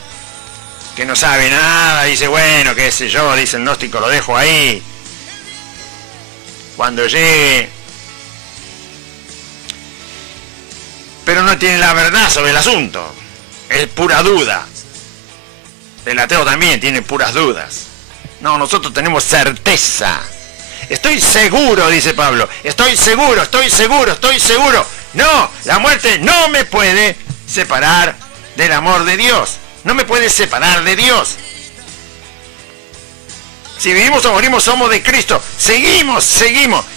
que no sabe nada, dice, bueno, qué sé yo, dice el gnóstico, lo dejo ahí. Cuando llegue. Pero no tiene la verdad sobre el asunto. Es pura duda. El ateo también tiene puras dudas. No, nosotros tenemos certeza. Estoy seguro, dice Pablo. Estoy seguro, estoy seguro, estoy seguro. No, la muerte no me puede separar del amor de Dios. No me puede separar de Dios. Si vivimos o morimos, somos de Cristo. Seguimos.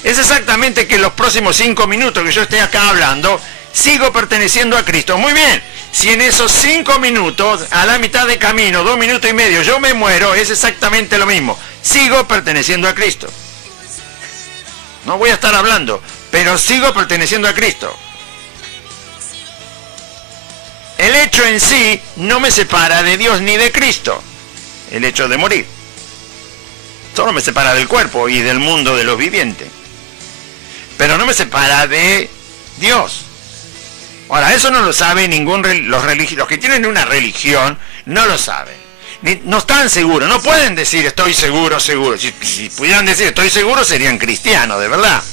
Es exactamente que en los próximos 5 minutos que yo esté acá hablando, sigo perteneciendo a Cristo. Muy bien. Si en esos 5 minutos, a la mitad de camino, 2 minutos y medio, yo me muero, es exactamente lo mismo. Sigo perteneciendo a Cristo. No voy a estar hablando, pero sigo perteneciendo a Cristo. El hecho en sí no me separa de Dios ni de Cristo. El hecho de morir. Solo me separa del cuerpo y del mundo de los vivientes. Pero no me separa de Dios. Ahora, eso no lo sabe los que tienen una religión, no lo saben. No están seguros, no pueden decir estoy seguro. Si pudieran decir estoy seguro, serían cristianos, de verdad.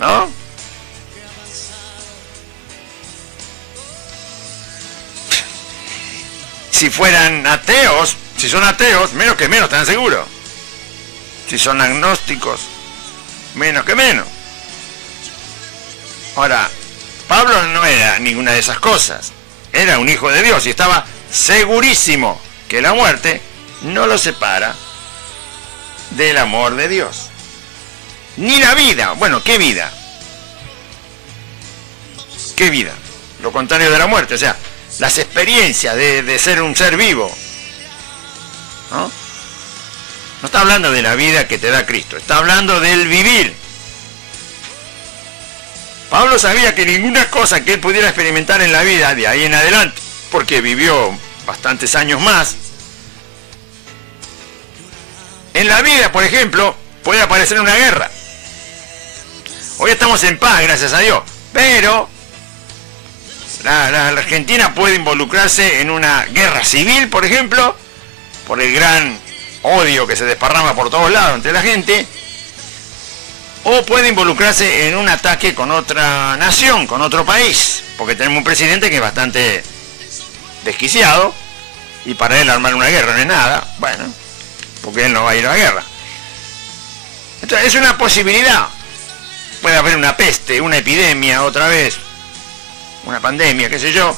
¿No? Si fueran ateos, si son ateos, menos que menos están seguros. Si son agnósticos, menos que menos. Ahora, Pablo no era ninguna de esas cosas. Era un hijo de Dios y estaba segurísimo que la muerte no lo separa del amor de Dios. Ni la vida. Bueno, ¿qué vida? ¿Qué vida? Lo contrario de la muerte, o sea, las experiencias de ser un ser vivo. ¿No? No está hablando de la vida que te da Cristo, está hablando del vivir. Pablo sabía que ninguna cosa que él pudiera experimentar en la vida de ahí en adelante, porque vivió bastantes años más, en la vida, por ejemplo, puede aparecer una guerra. Hoy estamos en paz, gracias a Dios, pero la Argentina puede involucrarse en una guerra civil, por ejemplo, por el gran odio que se desparrama por todos lados entre la gente, o puede involucrarse en un ataque con otra nación, con otro país, porque tenemos un presidente que es bastante desquiciado, y para él armar una guerra no es nada, bueno, porque él no va a ir a la guerra. Entonces es una posibilidad. Puede haber una peste, una epidemia otra vez, una pandemia, qué sé yo.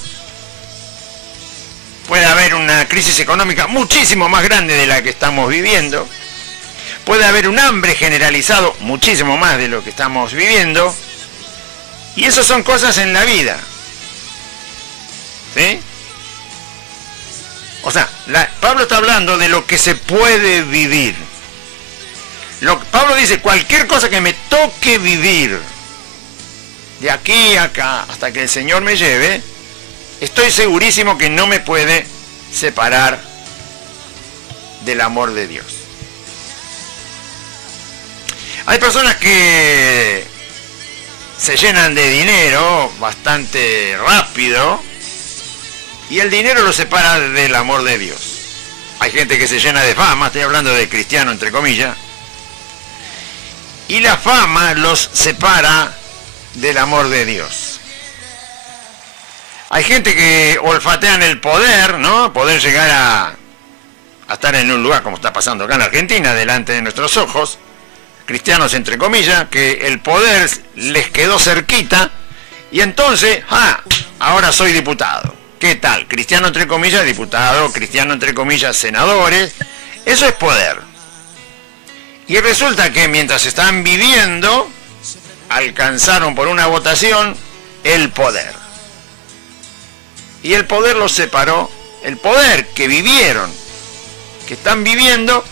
Puede haber una crisis económica muchísimo más grande de la que estamos viviendo. Puede haber un hambre generalizado muchísimo más de lo que estamos viviendo. Y eso son cosas en la vida. ¿Sí? O sea, Pablo está hablando de lo que se puede vivir. Pablo dice, cualquier cosa que me toque vivir, de aquí a acá, hasta que el Señor me lleve, estoy segurísimo que no me puede separar del amor de Dios. Hay personas que se llenan de dinero bastante rápido y el dinero los separa del amor de Dios. Hay gente que se llena de fama, estoy hablando de cristiano entre comillas, y la fama los separa del amor de Dios. Hay gente que olfatean el poder, ¿no? Poder llegar a estar en un lugar como está pasando acá en Argentina, delante de nuestros ojos, cristianos entre comillas, que el poder les quedó cerquita y entonces, ahora soy diputado. ¿Qué tal? Cristiano entre comillas, diputado, cristiano entre comillas, senadores. Eso es poder. Y resulta que mientras están viviendo, alcanzaron por una votación el poder. Y el poder los separó, el poder que vivieron, que están viviendo,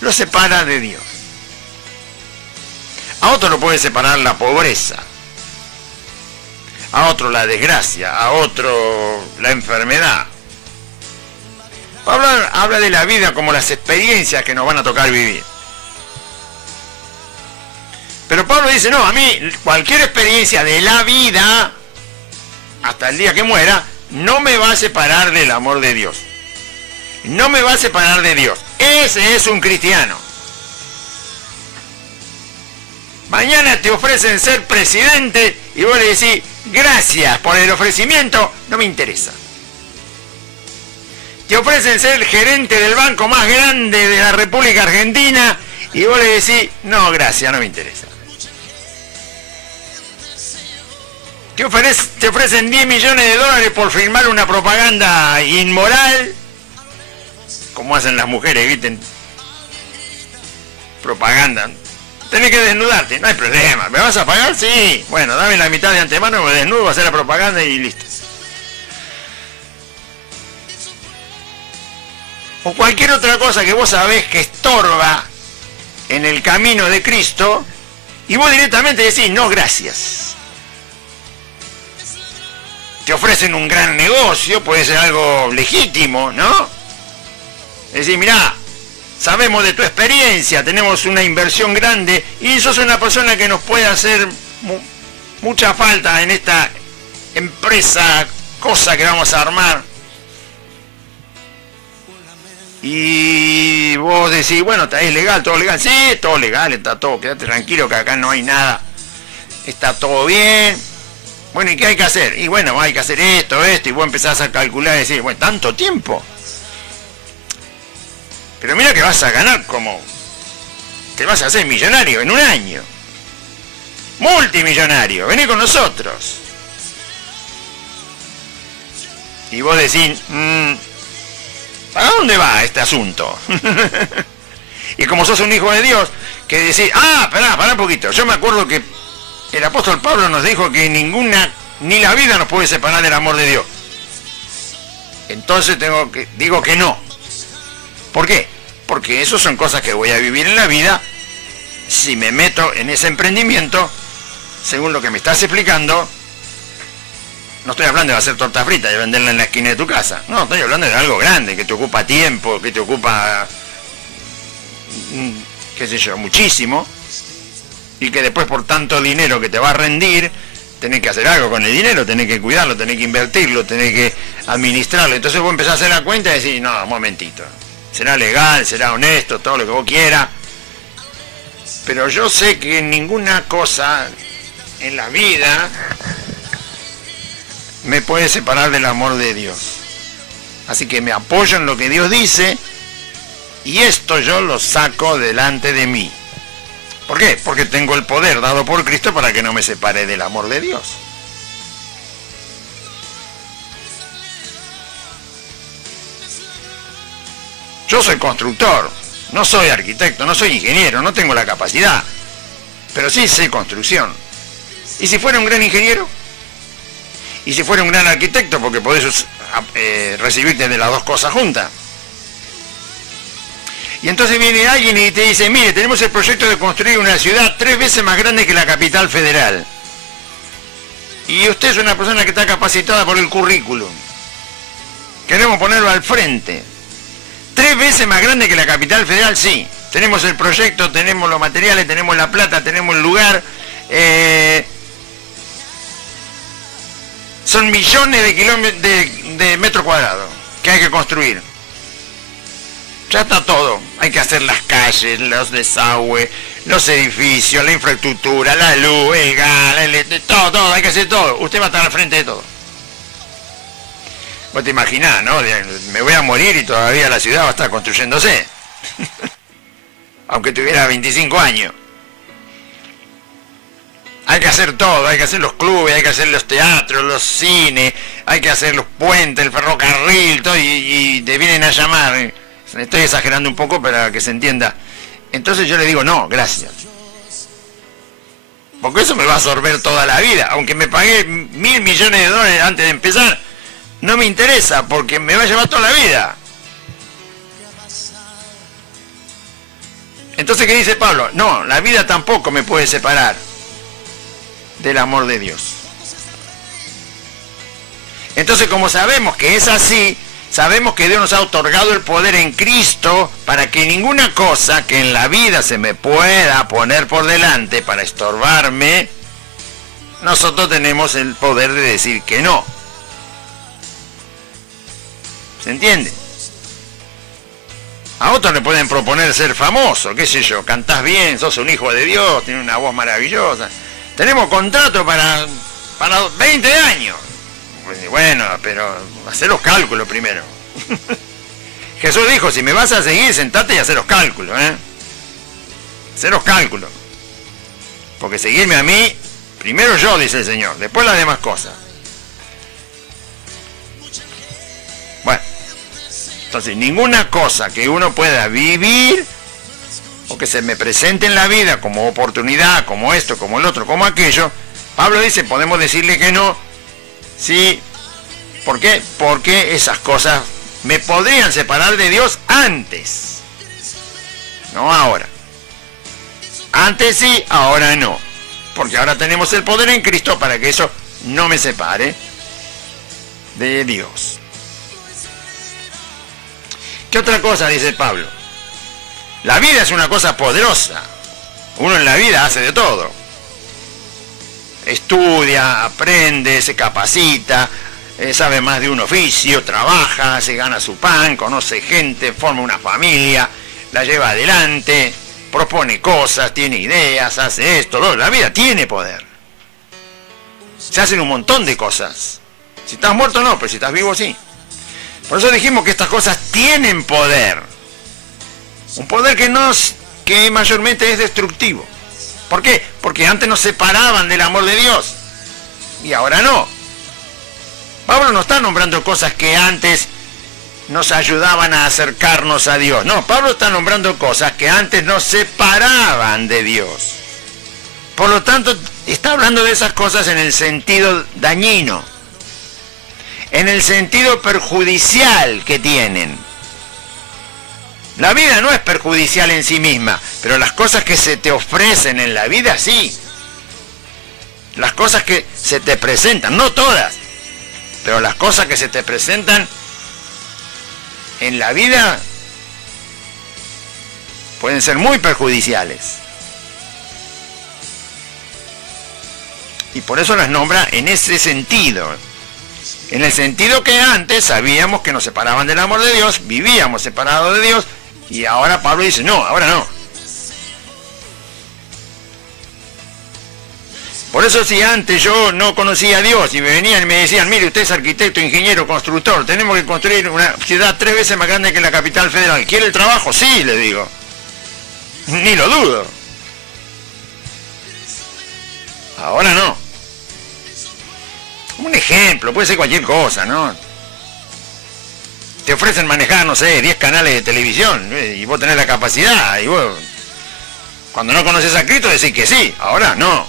los separa de Dios. A otro lo puede separar la pobreza, a otro la desgracia, a otro la enfermedad. Pablo habla de la vida como las experiencias que nos van a tocar vivir. Pero Pablo dice, no, a mí cualquier experiencia de la vida, hasta el día que muera, no me va a separar del amor de Dios. No me va a separar de Dios. Ese es un cristiano. Mañana te ofrecen ser presidente y vos le decís, gracias por el ofrecimiento, no me interesa. Te ofrecen ser gerente del banco más grande de la República Argentina y vos le decís, no, gracias, no me interesa. Te ofrecen 10 millones de dólares por firmar una propaganda inmoral, como hacen las mujeres, ¿viste? Propaganda. Tenés que desnudarte, no hay problema. ¿Me vas a pagar? Sí. Bueno, dame la mitad de antemano, me desnudo, voy a hacer la propaganda y listo. O cualquier otra cosa que vos sabés que estorba en el camino de Cristo y vos directamente decís, no, gracias. Te ofrecen un gran negocio, puede ser algo legítimo, ¿no? Decís, mirá, sabemos de tu experiencia, tenemos una inversión grande y sos una persona que nos puede hacer mucha falta en esta empresa, cosa que vamos a armar. Y vos decís, bueno, es legal, todo legal. Sí, todo legal, está todo, quédate tranquilo que acá no hay nada. Está todo bien. Bueno, ¿y qué hay que hacer? Y bueno, hay que hacer esto, y vos empezás a calcular y decís, bueno, ¿tanto tiempo? Pero mira que vas a ganar como... Te vas a hacer millonario en un año. Multimillonario, vení con nosotros. Y vos decís, ¿para dónde va este asunto? Y como sos un hijo de Dios, que decís, pará un poquito. Yo me acuerdo que el apóstol Pablo nos dijo que ni la vida nos puede separar del amor de Dios. Entonces digo que no. ¿Por qué? Porque eso son cosas que voy a vivir en la vida si me meto en ese emprendimiento, según lo que me estás explicando. No estoy hablando de hacer torta frita y venderla en la esquina de tu casa. No, estoy hablando de algo grande, que te ocupa tiempo, que te ocupa, qué sé yo, muchísimo. Y que después por tanto dinero que te va a rendir, tenés que hacer algo con el dinero, tenés que cuidarlo, tenés que invertirlo, tenés que administrarlo. Entonces vos empezás a hacer la cuenta y decís, no, un momentito. Será legal, será honesto, todo lo que vos quieras. Pero yo sé que ninguna cosa en la vida me puede separar del amor de Dios. Así que me apoyo en lo que Dios dice y esto yo lo saco delante de mí. ¿Por qué? Porque tengo el poder dado por Cristo para que no me separe del amor de Dios. Yo soy constructor, no soy arquitecto, no soy ingeniero, no tengo la capacidad, pero sí sé construcción. ¿Y si fuera un gran ingeniero? ¿Y si fuera un gran arquitecto? Porque podés recibirte de las dos cosas juntas. Y entonces viene alguien y te dice, mire, tenemos el proyecto de construir una ciudad 3 veces más grande que la capital federal. Y usted es una persona que está capacitada por el currículum. Queremos ponerlo al frente. 3 veces más grande que la capital federal, sí. Tenemos el proyecto, tenemos los materiales, tenemos la plata, tenemos el lugar. Son millones de kilómetros de metros cuadrados que hay que construir. Ya está todo. Hay que hacer las calles, los desagües, los edificios, la infraestructura, la luz, el gas, todo, hay que hacer todo. Usted va a estar al frente de todo. Vos te imaginás, ¿no? Me voy a morir y todavía la ciudad va a estar construyéndose. Aunque tuviera 25 años. Hay que hacer todo, hay que hacer los clubes, hay que hacer los teatros, los cines, hay que hacer los puentes, el ferrocarril, todo, y te vienen a llamar. Estoy exagerando un poco para que se entienda. Entonces yo le digo, no, gracias. Porque eso me va a absorber toda la vida. Aunque me pagué $1.000 millones antes de empezar, no me interesa porque me va a llevar toda la vida. Entonces, ¿qué dice Pablo? No, la vida tampoco me puede separar del amor de Dios. Entonces, como sabemos que es así, sabemos que Dios nos ha otorgado el poder en Cristo para que ninguna cosa que en la vida se me pueda poner por delante para estorbarme, nosotros tenemos el poder de decir que no. ¿Se entiende? A otros le pueden proponer ser famoso, qué sé yo, cantás bien, sos un hijo de Dios, tienes una voz maravillosa. Tenemos contrato para 20 años. Bueno, pero hacé los cálculos primero. Jesús dijo, si me vas a seguir, sentate y hacé los cálculos, Hacé los cálculos. Porque seguirme a mí, primero yo, dice el Señor, después las demás cosas. Bueno, entonces ninguna cosa que uno pueda vivir o que se me presente en la vida como oportunidad, como esto, como el otro, como aquello, Pablo dice, podemos decirle que no. Sí. ¿Por qué? Porque esas cosas me podrían separar de Dios antes. No ahora. Antes sí, ahora no. Porque ahora tenemos el poder en Cristo para que eso no me separe de Dios. ¿Qué otra cosa dice Pablo? La vida es una cosa poderosa. Uno en la vida hace de todo. Estudia, aprende, se capacita, sabe más de un oficio, trabaja, se gana su pan, conoce gente, forma una familia, la lleva adelante, propone cosas, tiene ideas, hace esto, lo. La vida tiene poder. Se hacen un montón de cosas. Si estás muerto no, pero si estás vivo sí. Por eso dijimos que estas cosas tienen poder. Un poder que mayormente es destructivo. ¿Por qué? Porque antes nos separaban del amor de Dios. Y ahora no. Pablo no está nombrando cosas que antes nos ayudaban a acercarnos a Dios. No, Pablo está nombrando cosas que antes nos separaban de Dios. Por lo tanto, está hablando de esas cosas en el sentido dañino, en el sentido perjudicial que tienen. La vida no es perjudicial en sí misma, pero las cosas que se te ofrecen en la vida sí. Las cosas que se te presentan, no todas, pero las cosas que se te presentan en la vida pueden ser muy perjudiciales. Y por eso las nombra en ese sentido. En el sentido que antes sabíamos que nos separaban del amor de Dios, vivíamos separados de Dios, y ahora Pablo dice, no, ahora no. Por eso si antes yo no conocía a Dios y me venían y me decían, mire, usted es arquitecto, ingeniero, constructor, tenemos que construir una ciudad 3 veces más grande que la capital federal, ¿quiere el trabajo? Sí, le digo. Ni lo dudo. Ahora no. Un ejemplo, puede ser cualquier cosa, ¿no? Te ofrecen manejar, no sé, 10 canales de televisión, y vos tenés la capacidad, y vos, cuando no conoces a Cristo, decís que sí, ahora no.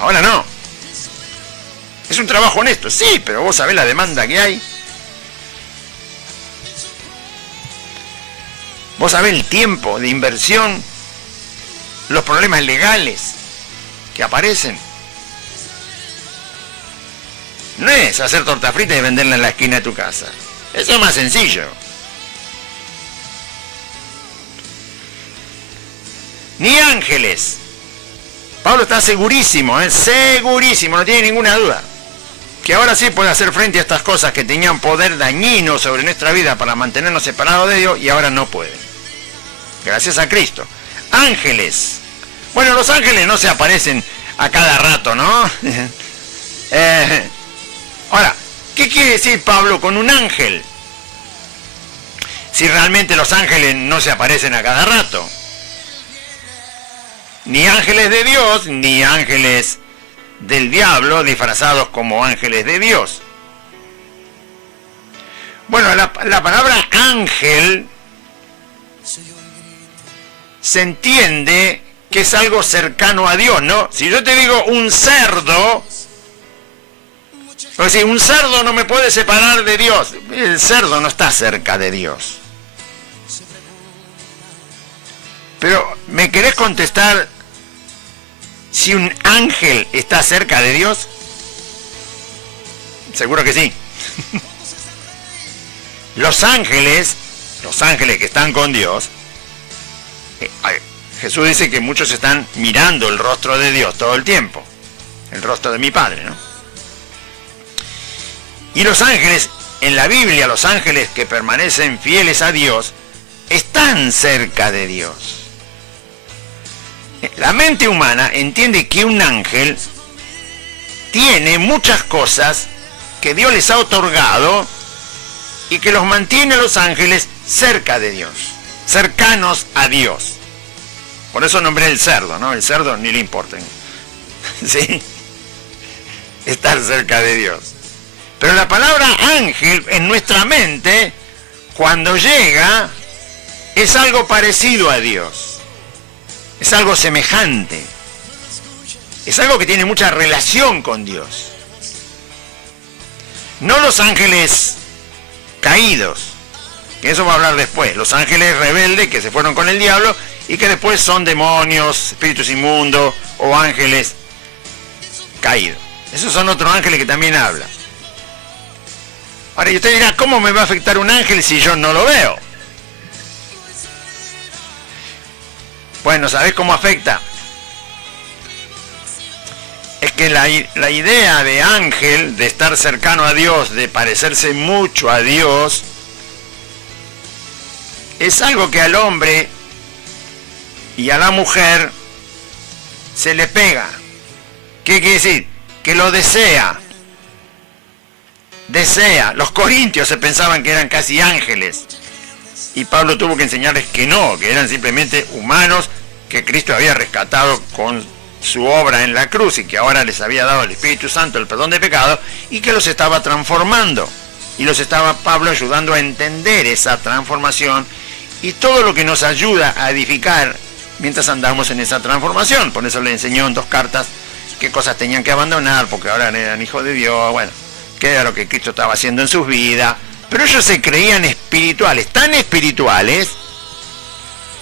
Ahora no. Es un trabajo honesto, sí, pero vos sabés la demanda que hay. Vos sabés el tiempo de inversión, los problemas legales que aparecen. No es hacer torta frita y venderla en la esquina de tu casa. Eso es más sencillo. Ni ángeles. Pablo está segurísimo, segurísimo, no tiene ninguna duda, que ahora sí puede hacer frente a estas cosas que tenían poder dañino sobre nuestra vida para mantenernos separados de Dios, y ahora no pueden. Gracias a Cristo. Ángeles. Bueno, los ángeles no se aparecen a cada rato, ¿no? Ahora, ¿qué quiere decir Pablo con un ángel? Si realmente los ángeles no se aparecen a cada rato. Ni ángeles de Dios, ni ángeles del diablo disfrazados como ángeles de Dios. Bueno, la palabra ángel se entiende que es algo cercano a Dios, ¿no? Si yo te digo un cerdo, pues si un cerdo no me puede separar de Dios, el cerdo no está cerca de Dios. Pero, ¿me querés contestar si un ángel está cerca de Dios? Seguro que sí. Los ángeles que están con Dios, Jesús dice que muchos están mirando el rostro de Dios todo el tiempo, el rostro de mi Padre, ¿no? Y los ángeles, en la Biblia, los ángeles que permanecen fieles a Dios, están cerca de Dios. La mente humana entiende que un ángel tiene muchas cosas que Dios les ha otorgado y que los mantiene a los ángeles cerca de Dios, cercanos a Dios. Por eso nombré el cerdo, ¿no? El cerdo ni le importa, ¿sí? Estar cerca de Dios. Pero la palabra ángel en nuestra mente, cuando llega, es algo parecido a Dios. Es algo semejante. Es algo que tiene mucha relación con Dios. No los ángeles caídos, que eso va a hablar después. Los ángeles rebeldes que se fueron con el diablo y que después son demonios, espíritus inmundos o ángeles caídos. Esos son otros ángeles que también hablan. Ahora, y usted dirá, ¿cómo me va a afectar un ángel si yo no lo veo? Bueno, ¿sabés cómo afecta? Es que la idea de ángel, de estar cercano a Dios, de parecerse mucho a Dios, es algo que al hombre y a la mujer se le pega. ¿Qué quiere decir? Que lo desea. Desea. Los corintios se pensaban que eran casi ángeles. Y Pablo tuvo que enseñarles que no, que eran simplemente humanos que Cristo había rescatado con su obra en la cruz y que ahora les había dado el Espíritu Santo, el perdón de pecados, y que los estaba transformando. Y los estaba Pablo ayudando a entender esa transformación y todo lo que nos ayuda a edificar mientras andamos en esa transformación. Por eso le enseñó en 2 cartas qué cosas tenían que abandonar, porque ahora eran hijos de Dios, bueno, qué era lo que Cristo estaba haciendo en sus vidas. Pero ellos se creían espirituales, tan espirituales,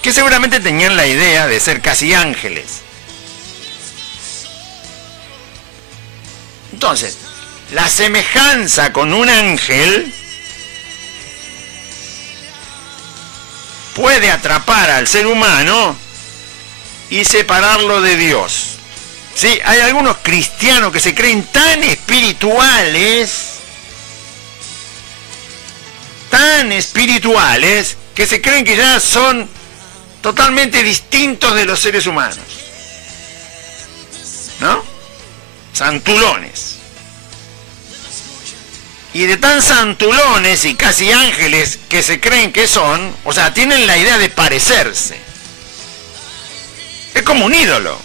que seguramente tenían la idea de ser casi ángeles. Entonces, la semejanza con un ángel puede atrapar al ser humano y separarlo de Dios. Sí, hay algunos cristianos que se creen tan espirituales, que se creen que ya son totalmente distintos de los seres humanos, ¿no? Santulones. Y de tan santulones y casi ángeles que se creen que son, o sea, tienen la idea de parecerse. Es como un ídolo.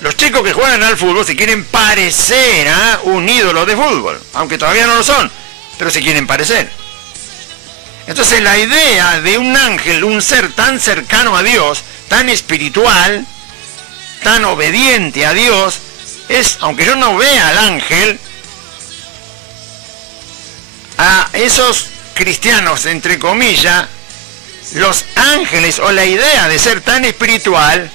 Los chicos que juegan al fútbol se quieren parecer a un ídolo de fútbol, aunque todavía no lo son, pero se quieren parecer. Entonces la idea de un ángel, un ser tan cercano a Dios, tan espiritual, tan obediente a Dios, es, aunque yo no vea al ángel, a esos cristianos, entre comillas, los ángeles o la idea de ser tan espiritual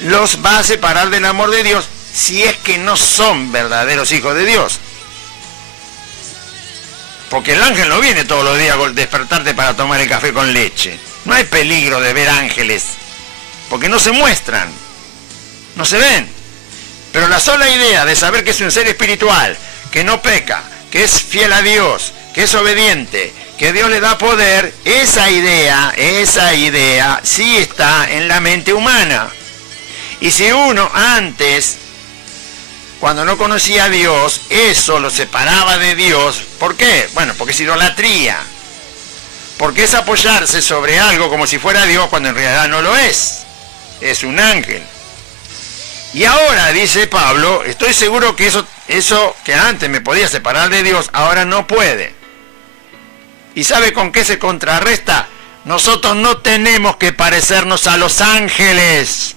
los va a separar del amor de Dios si es que no son verdaderos hijos de Dios. Porque el ángel no viene todos los días a despertarte para tomar el café con leche. No hay peligro de ver ángeles, porque no se muestran, no se ven. Pero la sola idea de saber que es un ser espiritual, que no peca, que es fiel a Dios, que es obediente, que Dios le da poder, esa idea sí está en la mente humana. Y si uno antes, cuando no conocía a Dios, eso lo separaba de Dios, ¿por qué? Bueno, porque es idolatría. Porque es apoyarse sobre algo como si fuera Dios cuando en realidad no lo es. Es un ángel. Y ahora, dice Pablo, estoy seguro que eso que antes me podía separar de Dios, ahora no puede. ¿Y sabe con qué se contrarresta? Nosotros no tenemos que parecernos a los ángeles.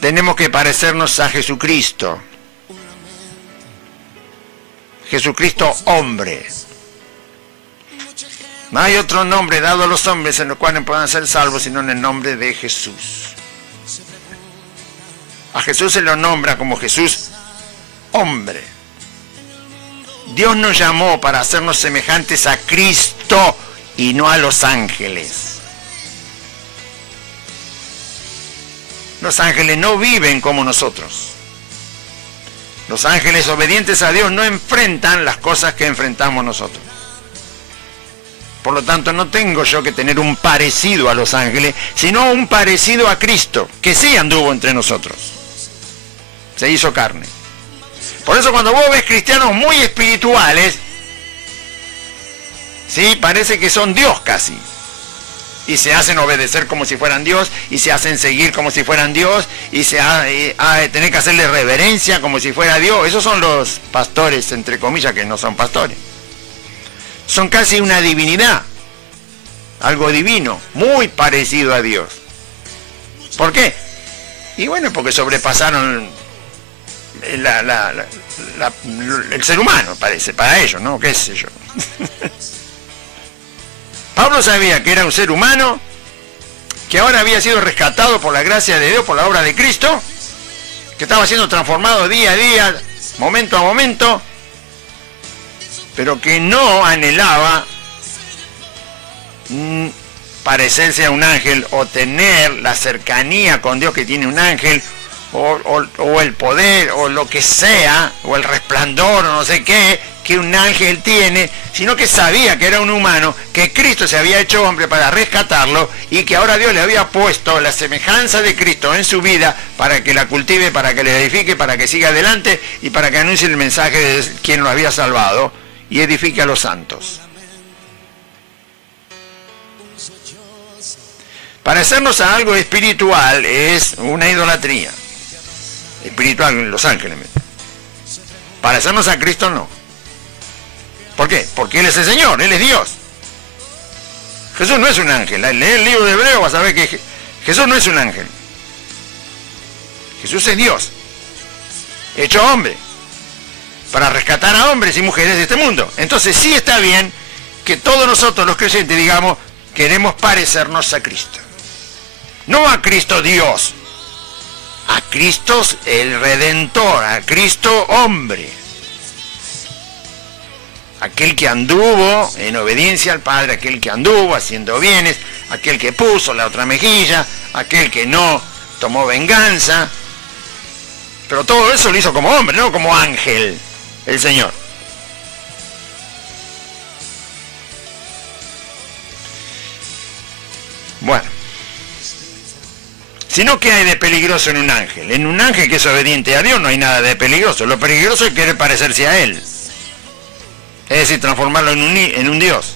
Tenemos que parecernos a Jesucristo. Jesucristo hombre. No hay otro nombre dado a los hombres en los cuales puedan ser salvos sino en el nombre de Jesús. A Jesús se lo nombra como Jesús hombre. Dios nos llamó para hacernos semejantes a Cristo y no a los ángeles. Los ángeles no viven como nosotros. Los ángeles obedientes a Dios no enfrentan las cosas que enfrentamos nosotros. Por lo tanto, no tengo yo que tener un parecido a los ángeles, sino un parecido a Cristo, que sí anduvo entre nosotros. Se hizo carne. Por eso cuando vos ves cristianos muy espirituales, sí, parece que son Dios casi. Y se hacen obedecer como si fueran Dios, y se hacen seguir como si fueran Dios, y tener que hacerle reverencia como si fuera Dios. Esos son los pastores, entre comillas, que no son pastores. Son casi una divinidad, algo divino, muy parecido a Dios. ¿Por qué? Y bueno, porque sobrepasaron el ser humano, parece, para ellos, ¿no? ¿Qué sé yo? Pablo sabía que era un ser humano, que ahora había sido rescatado por la gracia de Dios, por la obra de Cristo, que estaba siendo transformado día a día, momento a momento, pero que no anhelaba parecerse a un ángel o tener la cercanía con Dios que tiene un ángel, o el poder, o lo que sea, o el resplandor, o no sé qué, que un ángel tiene, sino que sabía que era un humano, que Cristo se había hecho hombre para rescatarlo, y que ahora Dios le había puesto la semejanza de Cristo en su vida para que la cultive, para que le edifique, para que siga adelante, y para que anuncie el mensaje de quien lo había salvado, y edifique a los santos. Parecernos a algo espiritual es una idolatría. Espiritual en los ángeles. Parecernos a Cristo no. ¿Por qué? Porque Él es el Señor, Él es Dios. Jesús no es un ángel. Lee el libro de Hebreo, vas a ver que Jesús no es un ángel. Jesús es Dios, hecho hombre, para rescatar a hombres y mujeres de este mundo. Entonces sí está bien que todos nosotros los creyentes digamos, queremos parecernos a Cristo. No a Cristo Dios, a Cristo el Redentor, a Cristo hombre. Aquel que anduvo en obediencia al Padre, aquel que anduvo haciendo bienes, aquel que puso la otra mejilla, aquel que no tomó venganza. Pero todo eso lo hizo como hombre, no como ángel, el Señor. Bueno. Sino que hay de peligroso en un ángel. En un ángel que es obediente a Dios no hay nada de peligroso. Lo peligroso es querer parecerse a Él. Es decir, transformarlo en un Dios.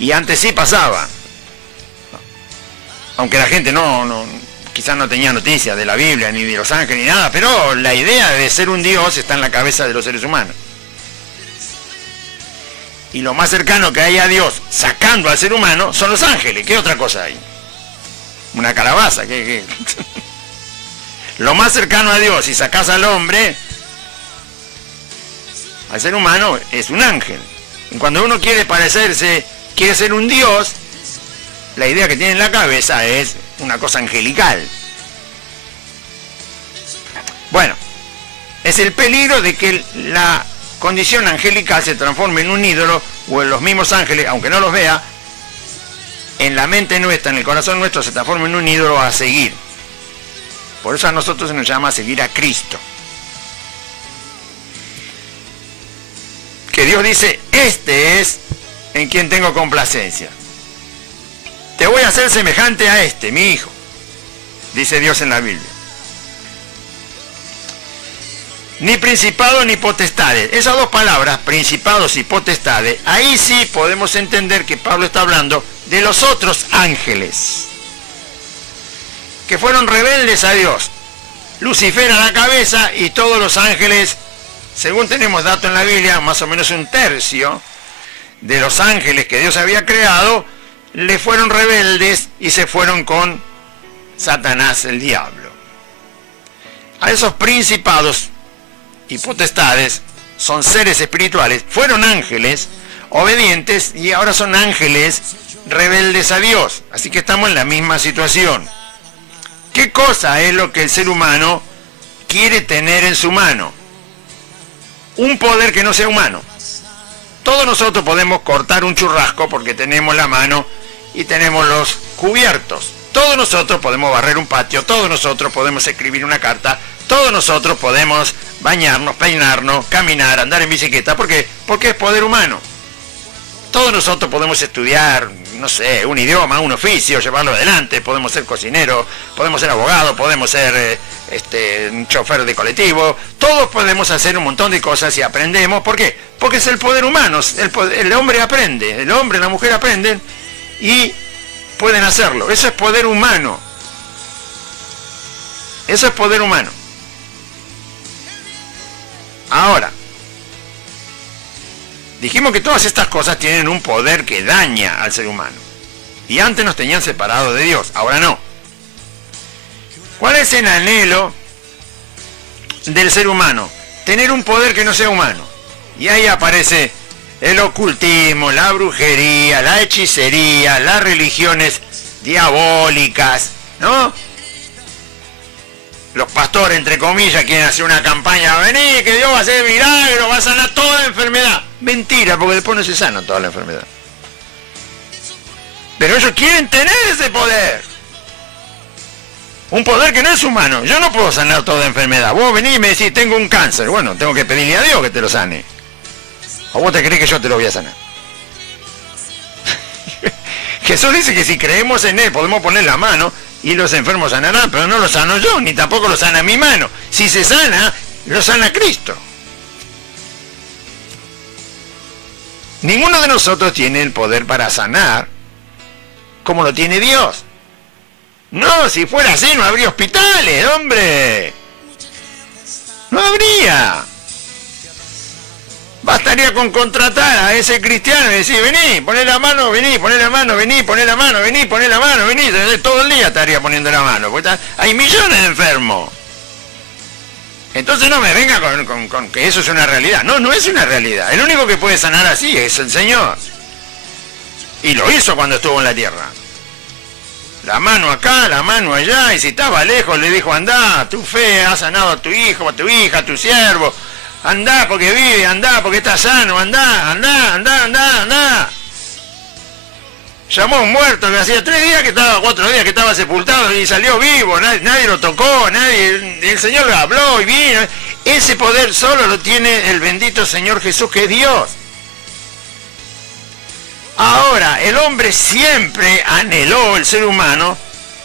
Y antes sí pasaba. Aunque la gente quizás no tenía noticias de la Biblia, ni de los ángeles, ni nada, pero la idea de ser un Dios está en la cabeza de los seres humanos. Y lo más cercano que hay a Dios, sacando al ser humano, son los ángeles. ¿Qué otra cosa hay? Una calabaza. ¿Qué? Lo más cercano a Dios, si sacas al hombre, al ser humano, es un ángel. Y cuando uno quiere parecerse, quiere ser un Dios, la idea que tiene en la cabeza es una cosa angelical. Bueno, es el peligro de que la condición angelical se transforme en un ídolo, o en los mismos ángeles, aunque no los vea, en la mente nuestra, en el corazón nuestro, se transforma en un ídolo a seguir. Por eso a nosotros se nos llama a seguir a Cristo. Que Dios dice, este es en quien tengo complacencia. Te voy a hacer semejante a este, mi hijo, dice Dios en la Biblia. Ni principados ni potestades. Esas dos palabras, principados y potestades, ahí sí podemos entender que Pablo está hablando de los otros ángeles, que fueron rebeldes a Dios. Lucifer a la cabeza y todos los ángeles, según tenemos datos en la Biblia, más o menos un tercio de los ángeles que Dios había creado, le fueron rebeldes y se fueron con Satanás, el diablo. A esos principados y potestades son seres espirituales, fueron ángeles obedientes y ahora son ángeles rebeldes a Dios. Así que estamos en la misma situación. ¿Qué cosa es lo que el ser humano quiere tener en su mano? Un poder que no sea humano. Todos nosotros podemos cortar un churrasco porque tenemos la mano y tenemos los cubiertos. Todos nosotros podemos barrer un patio, todos nosotros podemos escribir una carta, Todos nosotros podemos bañarnos, peinarnos, caminar, andar en bicicleta. ¿Por qué? Porque es poder humano. Todos nosotros podemos estudiar, no sé, un idioma, un oficio, llevarlo adelante. Podemos ser cocineros, podemos ser abogados, podemos ser un chofer de colectivo. Todos podemos hacer un montón de cosas y aprendemos. ¿Por qué? Porque es el poder humano. El hombre aprende, el hombre y la mujer aprenden y pueden hacerlo. Eso es poder humano. Eso es poder humano. Ahora, dijimos que todas estas cosas tienen un poder que daña al ser humano. Y antes nos tenían separados de Dios, ahora no. ¿Cuál es el anhelo del ser humano? Tener un poder que no sea humano. Y ahí aparece el ocultismo, la brujería, la hechicería, las religiones diabólicas, ¿no? Los pastores, entre comillas, quieren hacer una campaña, vení, que Dios va a hacer milagros, va a sanar toda la enfermedad. Mentira, porque después no se sana toda la enfermedad. Pero ellos quieren tener ese poder. Un poder que no es humano. Yo no puedo sanar toda enfermedad. Vos venís y me decís, tengo un cáncer. Bueno, tengo que pedirle a Dios que te lo sane. ¿O vos te crees que yo te lo voy a sanar? Jesús dice que si creemos en Él, podemos poner la mano y los enfermos sanarán, pero no lo sano yo, ni tampoco lo sana mi mano. Si se sana, lo sana Cristo. Ninguno de nosotros tiene el poder para sanar como lo tiene Dios. No, si fuera así no habría hospitales, hombre. No habría. Bastaría con contratar a ese cristiano y decir, vení, poné la mano, vení, poné la mano, vení, poné la mano, vení, poné la mano, vení. Todo el día estaría poniendo la mano, porque hay millones de enfermos. Entonces no me venga con que eso es una realidad. No, no es una realidad. El único que puede sanar así es el Señor. Y lo hizo cuando estuvo en la tierra. La mano acá, la mano allá, y si estaba lejos le dijo, andá, tu fe ha sanado a tu hijo, a tu hija, a tu siervo. Andá porque vive, andá porque está sano, andá. Llamó a un muerto que hacía 3 días que estaba, 4 días que estaba sepultado y salió vivo, nadie lo tocó, el Señor le habló y vino. Ese poder solo lo tiene el bendito Señor Jesús, que es Dios. Ahora, el hombre siempre anheló, el ser humano,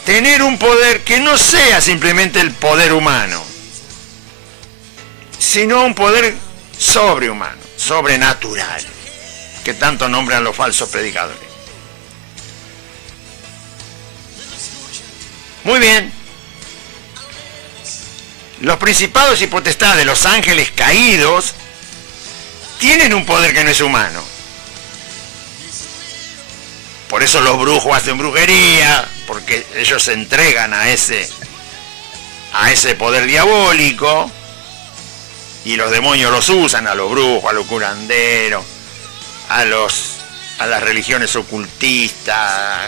tener un poder que no sea simplemente el poder humano, sino un poder sobrehumano, sobrenatural, que tanto nombran los falsos predicadores. Muy bien. Los principados y potestades, los ángeles caídos, tienen un poder que no es humano. Por eso los brujos hacen brujería, porque ellos se entregan a ese poder diabólico, y los demonios los usan, a los brujos, a los curanderos, a las religiones ocultistas,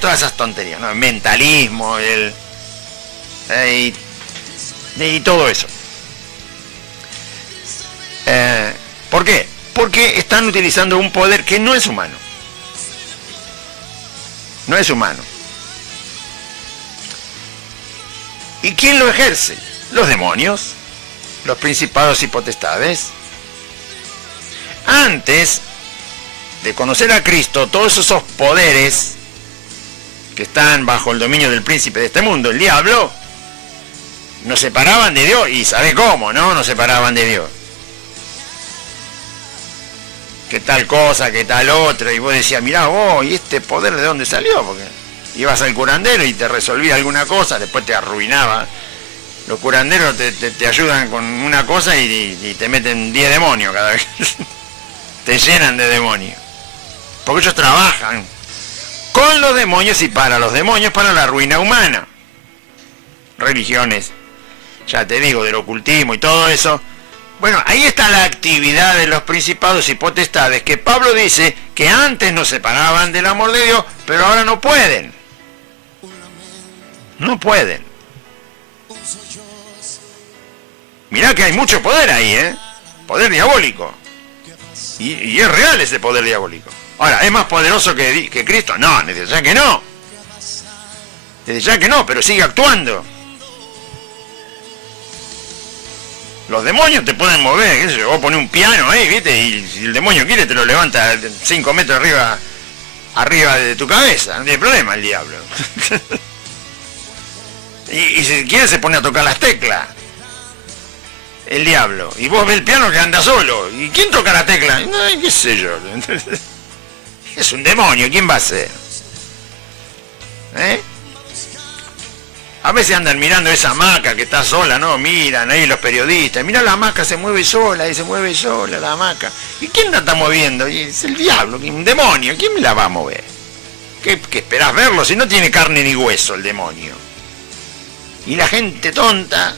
todas esas tonterías, ¿no? El mentalismo, y todo eso. ¿Por qué? Porque están utilizando un poder que no es humano. No es humano. ¿Y quién lo ejerce? Los demonios, los principados y potestades. Antes de conocer a Cristo, todos esos poderes que están bajo el dominio del príncipe de este mundo, el diablo, nos separaban de Dios. Y ¿sabe cómo, no? Nos separaban de Dios. Que tal cosa, que tal otra, y vos decías, mirá vos, ¿y este poder de dónde salió? Porque ibas al curandero y te resolvía alguna cosa, después te arruinaba. Los curanderos te ayudan con una cosa y te meten 10 demonios cada vez. Te llenan de demonios. Porque ellos trabajan con los demonios y para los demonios, para la ruina humana. Religiones, ya te digo, del ocultismo y todo eso. Bueno, ahí está la actividad de los principados y potestades, que Pablo dice que antes nos separaban del amor de Dios, pero ahora no pueden. No pueden. Mirá que hay mucho poder ahí, poder diabólico. Y es real ese poder diabólico. Ahora, ¿es más poderoso que Cristo? No, desde ya que no. Desde ya que no, pero sigue actuando. Los demonios te pueden mover, qué sé yo, vos ponés un piano ahí, ¿viste? Y si el demonio quiere te lo levanta 5 metros arriba de tu cabeza, no tiene problema el diablo. y si quiere se pone a tocar las teclas. El diablo. Y vos ves el piano que anda solo. ¿Y quién toca la tecla? No, qué sé yo. Es un demonio, ¿quién va a ser? A veces andan mirando esa hamaca que está sola, ¿no? Miran ahí los periodistas. Mirá, la hamaca se mueve sola y se mueve sola la hamaca. ¿Y quién la está moviendo? Y es el diablo, un demonio. ¿Quién me la va a mover? ¿Qué esperás verlo si no tiene carne ni hueso el demonio? Y la gente tonta,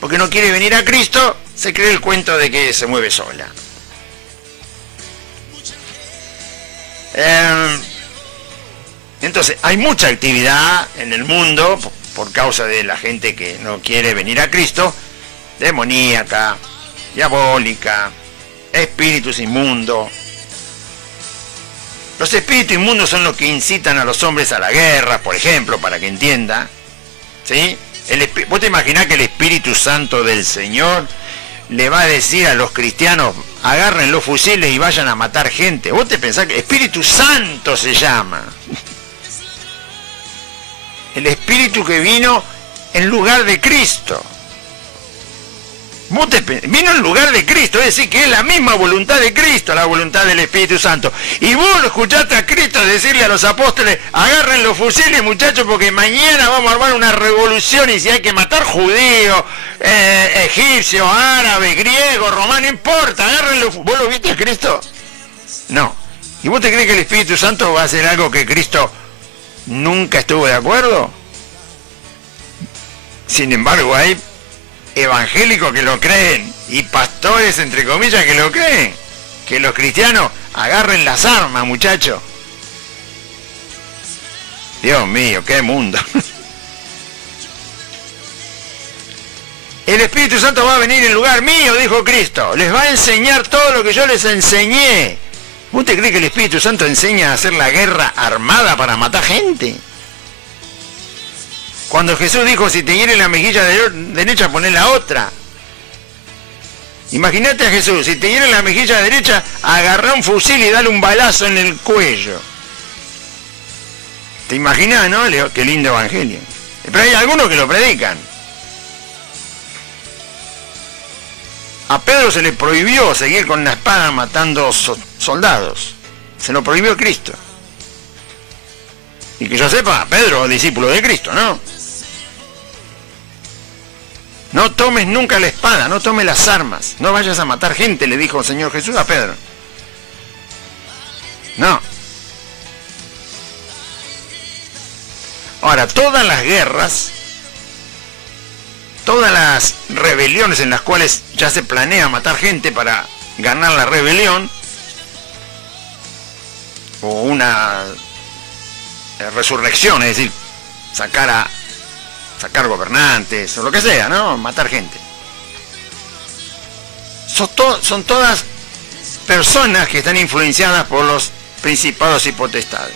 porque no quiere venir a Cristo, se cree el cuento de que se mueve sola. Entonces, hay mucha actividad en el mundo por causa de la gente que no quiere venir a Cristo, demoníaca, diabólica, espíritus inmundos. Los espíritus inmundos son los que incitan a los hombres a la guerra, por ejemplo, para que entienda, ¿sí? ¿Vos te imaginás que el Espíritu Santo del Señor le va a decir a los cristianos, agarren los fusiles y vayan a matar gente? ¿Vos te pensás que Espíritu Santo se llama? El Espíritu que vino en lugar de Cristo. Vino en lugar de Cristo, es decir, que es la misma voluntad de Cristo, la voluntad del Espíritu Santo. Y vos lo escuchaste a Cristo decirle a los apóstoles, agarren los fusiles, muchachos, porque mañana vamos a armar una revolución y si hay que matar judíos, egipcios, árabes, griegos, romanos, no importa, agarren los fusiles. ¿Vos lo viste a Cristo? No. ¿Y vos te crees que el Espíritu Santo va a hacer algo que Cristo nunca estuvo de acuerdo? Sin embargo, hay evangélicos que lo creen y pastores, entre comillas, que lo creen. Que los cristianos agarren las armas, muchachos. Dios mío, qué mundo. El Espíritu Santo va a venir en lugar mío, dijo Cristo. Les va a enseñar todo lo que yo les enseñé. ¿Vos te crees que el Espíritu Santo enseña a hacer la guerra armada para matar gente? Cuando Jesús dijo, si te hiere la mejilla derecha, poné la otra. Imagínate a Jesús, si te hiere la mejilla derecha, agarrá un fusil y dale un balazo en el cuello. ¿Te imaginás, no? Qué lindo evangelio. Pero hay algunos que lo predican. A Pedro se le prohibió seguir con la espada matando soldados. Se lo prohibió Cristo. Y que yo sepa, Pedro, discípulo de Cristo, ¿no? No tomes nunca la espada, no tomes las armas, no vayas a matar gente, le dijo el Señor Jesús a Pedro. No. Ahora, todas las guerras, todas las rebeliones en las cuales ya se planea matar gente para ganar la rebelión, o una resurrección, es decir, sacar gobernantes o lo que sea, ¿no? Matar gente. Son todas personas que están influenciadas por los principados y potestades.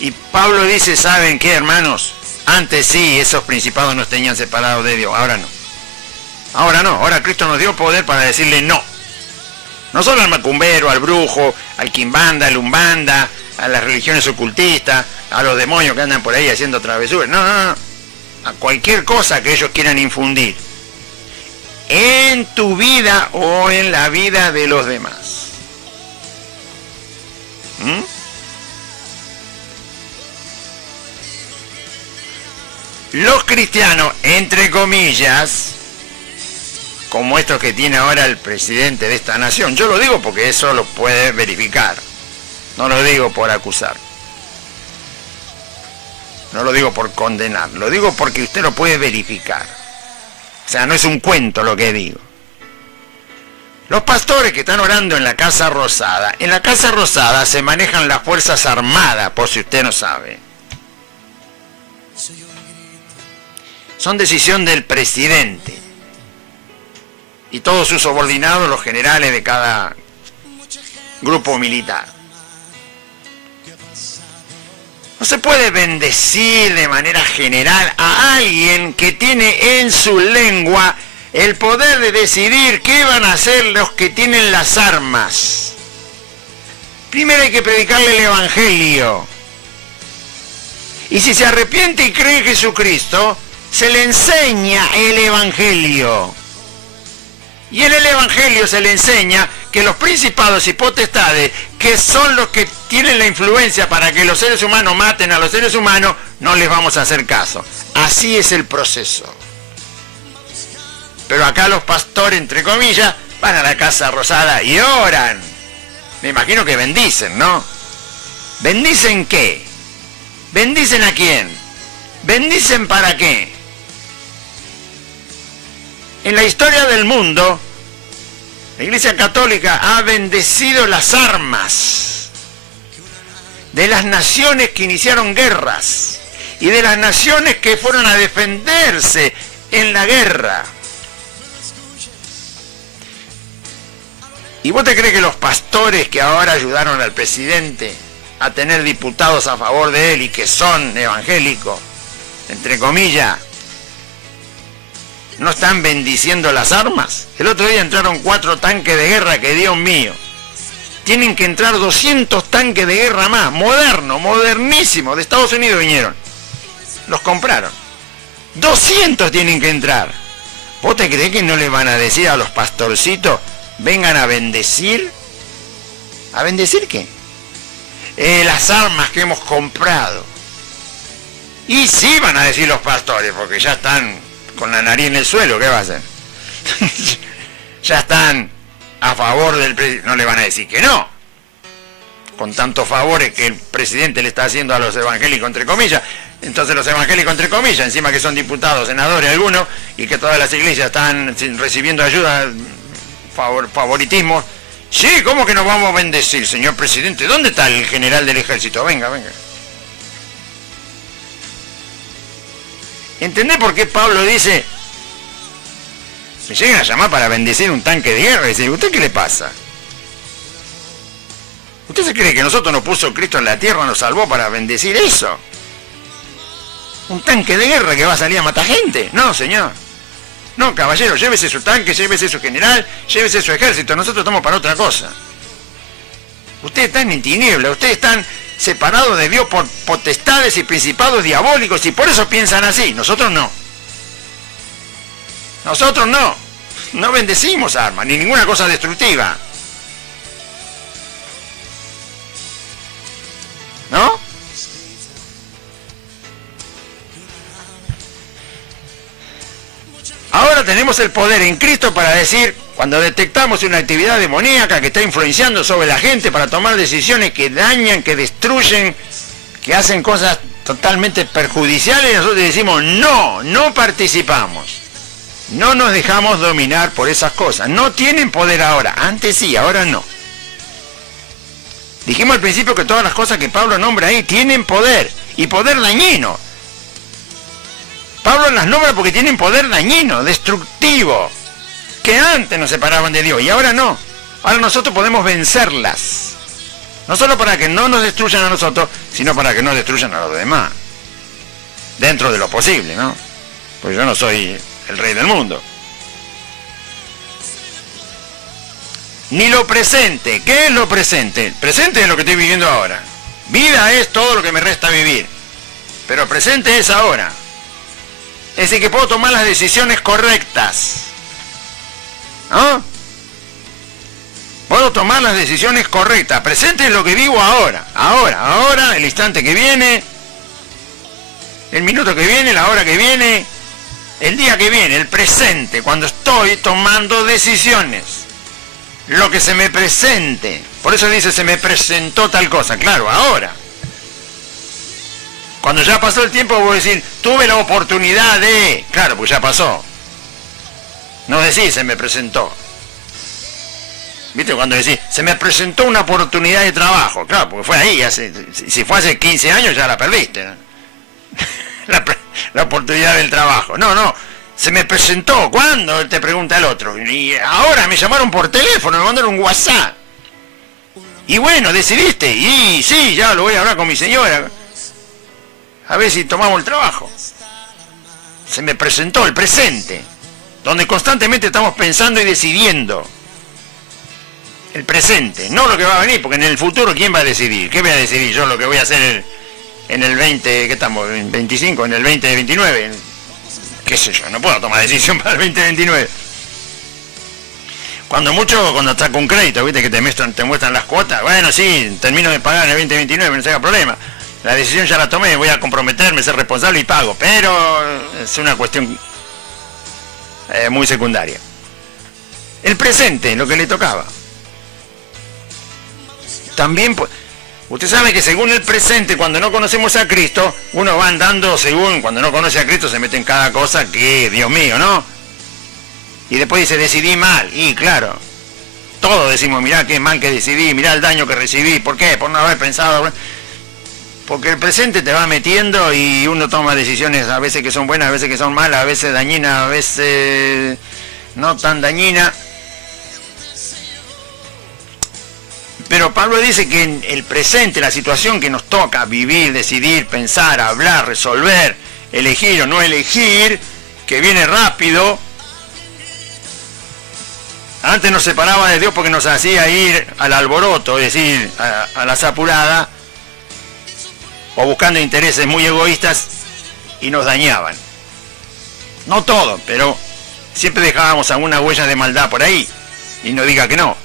Y Pablo dice, ¿saben qué, hermanos? Antes sí, esos principados nos tenían separados de Dios, ahora no. Ahora no, ahora Cristo nos dio poder para decirle no. No solo al macumbero, al brujo, al quimbanda, al umbanda, a las religiones ocultistas, a los demonios que andan por ahí haciendo travesuras. No. A cualquier cosa que ellos quieran infundir en tu vida o en la vida de los demás. Los cristianos, entre comillas, como estos que tiene ahora el presidente de esta nación, yo lo digo porque eso lo puede verificar. No lo digo por acusar. No lo digo por condenar. Lo digo porque usted lo puede verificar. O sea, no es un cuento lo que digo. Los pastores que están orando en la Casa Rosada. En la Casa Rosada se manejan las Fuerzas Armadas, por si usted no sabe. Son decisión del presidente. Y todos sus subordinados, los generales de cada grupo militar. No se puede bendecir de manera general a alguien que tiene en su lengua el poder de decidir qué van a hacer los que tienen las armas. Primero hay que predicarle el Evangelio. Y si se arrepiente y cree en Jesucristo, se le enseña el Evangelio. Y en el Evangelio se le enseña que los principados y potestades, que son los que tienen la influencia para que los seres humanos maten a los seres humanos, no les vamos a hacer caso. Así es el proceso. Pero acá los pastores, entre comillas, van a la Casa Rosada y oran. Me imagino que bendicen, ¿no? ¿Bendicen qué? ¿Bendicen a quién? ¿Bendicen para qué? En la historia del mundo, la Iglesia Católica ha bendecido las armas de las naciones que iniciaron guerras y de las naciones que fueron a defenderse en la guerra. ¿Y vos te crees que los pastores que ahora ayudaron al presidente a tener diputados a favor de él y que son evangélicos, entre comillas, no están bendiciendo las armas? El otro día entraron 4 tanques de guerra, que Dios mío. Tienen que entrar 200 tanques de guerra más, modernos, modernísimos, de Estados Unidos vinieron. Los compraron. 200 tienen que entrar. ¿Vos te crees que no le van a decir a los pastorcitos, vengan a bendecir? ¿A bendecir qué? Las armas que hemos comprado. Y sí van a decir los pastores, porque ya están con la nariz en el suelo, ¿qué va a hacer? Ya están a favor del presidente, no le van a decir que no, con tantos favores que el presidente le está haciendo a los evangélicos, entre comillas. Entonces los evangélicos, entre comillas, encima que son diputados, senadores algunos, y que todas las iglesias están recibiendo ayuda, favoritismo. Sí, ¿cómo que nos vamos a bendecir, señor presidente? ¿Dónde está el general del ejército? Venga, venga. ¿Entendés por qué Pablo dice, me llegan a llamar para bendecir un tanque de guerra? Y dice, ¿usted qué le pasa? ¿Usted se cree que nosotros nos puso Cristo en la tierra, nos salvó para bendecir eso? ¿Un tanque de guerra que va a salir a matar gente? No, señor. No, caballero, llévese su tanque, llévese su general, llévese su ejército. Nosotros estamos para otra cosa. Ustedes están en tiniebla, ustedes están separados de Dios por potestades y principados diabólicos y por eso piensan así. Nosotros no. Nosotros no. No bendecimos armas, ni ninguna cosa destructiva. ¿No? Ahora tenemos el poder en Cristo para decir, cuando detectamos una actividad demoníaca que está influenciando sobre la gente para tomar decisiones que dañan, que destruyen, que hacen cosas totalmente perjudiciales, nosotros decimos, no, no participamos. No nos dejamos dominar por esas cosas. No tienen poder ahora. Antes sí, ahora no. Dijimos al principio que todas las cosas que Pablo nombra ahí tienen poder, y poder dañino. Pablo las nombra porque tienen poder dañino, destructivo, que antes nos separaban de Dios y ahora no. Ahora nosotros podemos vencerlas. No solo para que no nos destruyan a nosotros, sino para que no destruyan a los demás. Dentro de lo posible, ¿no? Porque yo no soy el rey del mundo. Ni lo presente. ¿Qué es lo presente? Presente es lo que estoy viviendo ahora. Vida es todo lo que me resta vivir. Pero presente es ahora. Es decir, que puedo tomar las decisiones correctas. ¿No? Puedo tomar las decisiones correctas. Presente es lo que vivo ahora. Ahora, el instante que viene, el minuto que viene, la hora que viene, el día que viene, el presente, cuando estoy tomando decisiones. Lo que se me presente. Por eso dice, se me presentó tal cosa. Claro, ahora. Cuando ya pasó el tiempo, voy a decir, tuve la oportunidad de... Claro, pues ya pasó. No decís, se me presentó. ¿Viste? Cuando decís, se me presentó una oportunidad de trabajo. Claro, porque fue ahí. Si fue hace 15 años, ya la perdiste, ¿no? la oportunidad del trabajo. No. Se me presentó. ¿Cuándo? Te pregunta el otro. Y ahora me llamaron por teléfono, me mandaron un WhatsApp. Y bueno, decidiste. Y sí, ya lo voy a hablar con mi señora. A ver si tomamos el trabajo. Se me presentó el presente, donde constantemente estamos pensando y decidiendo. El presente, no lo que va a venir, porque en el futuro, ¿quién va a decidir? ¿Qué voy a decidir yo lo que voy a hacer en el 20, ¿qué estamos? ¿En 25? ¿En el 2029? ¿Qué sé yo? No puedo tomar decisión para el 2029. Cuando estás con crédito, viste que te muestran las cuotas, bueno, sí, termino de pagar en el 2029, no se haga problema. La decisión ya la tomé, voy a comprometerme, ser responsable y pago, pero es una cuestión muy secundaria. El presente, lo que le tocaba. También, usted sabe que según el presente, cuando no conocemos a Cristo, uno va andando según, cuando no conoce a Cristo se mete en cada cosa que, Dios mío, ¿no? Y después dice, decidí mal. Y claro, todos decimos, mirá qué mal que decidí, mirá el daño que recibí. ¿Por qué? Por no haber pensado. Porque el presente te va metiendo y uno toma decisiones a veces que son buenas, a veces que son malas, a veces dañinas, a veces no tan dañinas. Pero Pablo dice que en el presente, la situación que nos toca vivir, decidir, pensar, hablar, resolver, elegir o no elegir, que viene rápido. Antes nos separaba de Dios porque nos hacía ir al alboroto, es decir, a las apuradas, o buscando intereses muy egoístas, y nos dañaban. No todo, pero siempre dejábamos alguna huella de maldad por ahí, y no diga que no.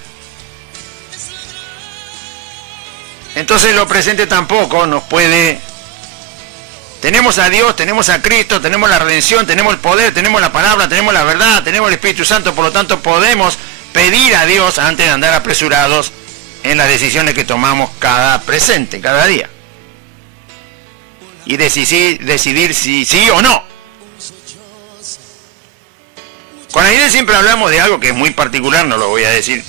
Entonces lo presente tampoco nos puede... Tenemos a Dios, tenemos a Cristo, tenemos la redención, tenemos el poder, tenemos la palabra, tenemos la verdad, tenemos el Espíritu Santo, por lo tanto podemos pedir a Dios antes de andar apresurados en las decisiones que tomamos cada presente, cada día. Y decidir si sí o no. Con Aide siempre hablamos de algo que es muy particular, no lo voy a decir.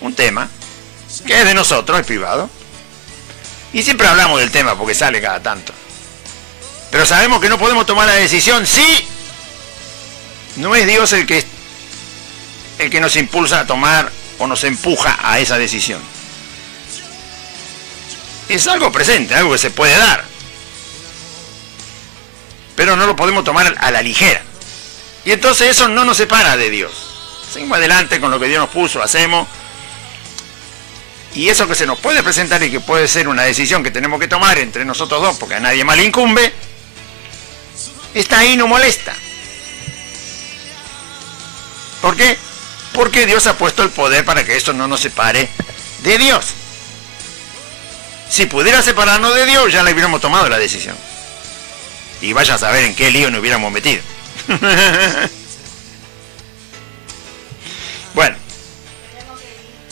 Un tema que es de nosotros, es privado. Y siempre hablamos del tema porque sale cada tanto. Pero sabemos que no podemos tomar la decisión si no es Dios el que nos impulsa a tomar o nos empuja a esa decisión. Es algo presente, algo que se puede dar. Pero no lo podemos tomar a la ligera. Y entonces eso no nos separa de Dios. Seguimos adelante con lo que Dios nos puso, hacemos. Y eso que se nos puede presentar y que puede ser una decisión que tenemos que tomar entre nosotros dos, porque a nadie más le incumbe, está ahí, no molesta. ¿Por qué? Porque Dios ha puesto el poder para que esto no nos separe de Dios. Si pudiera separarnos de Dios, ya le hubiéramos tomado la decisión. Y vaya a saber en qué lío nos hubiéramos metido. Bueno.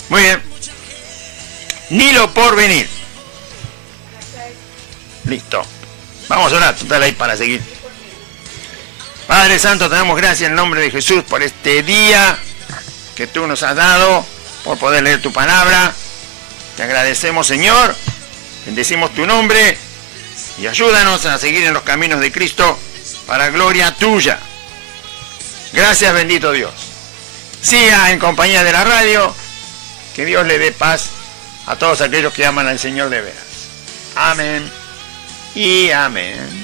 Muy bien. Ni lo por venir. Listo. Vamos a orar, total ahí para seguir. Padre Santo, te damos gracias en el nombre de Jesús por este día que tú nos has dado, por poder leer tu palabra. Te agradecemos, Señor. Bendecimos tu nombre y ayúdanos a seguir en los caminos de Cristo para gloria tuya. Gracias, bendito Dios. Siga en compañía de la radio. Que Dios le dé paz a todos aquellos que aman al Señor de veras. Amén y amén.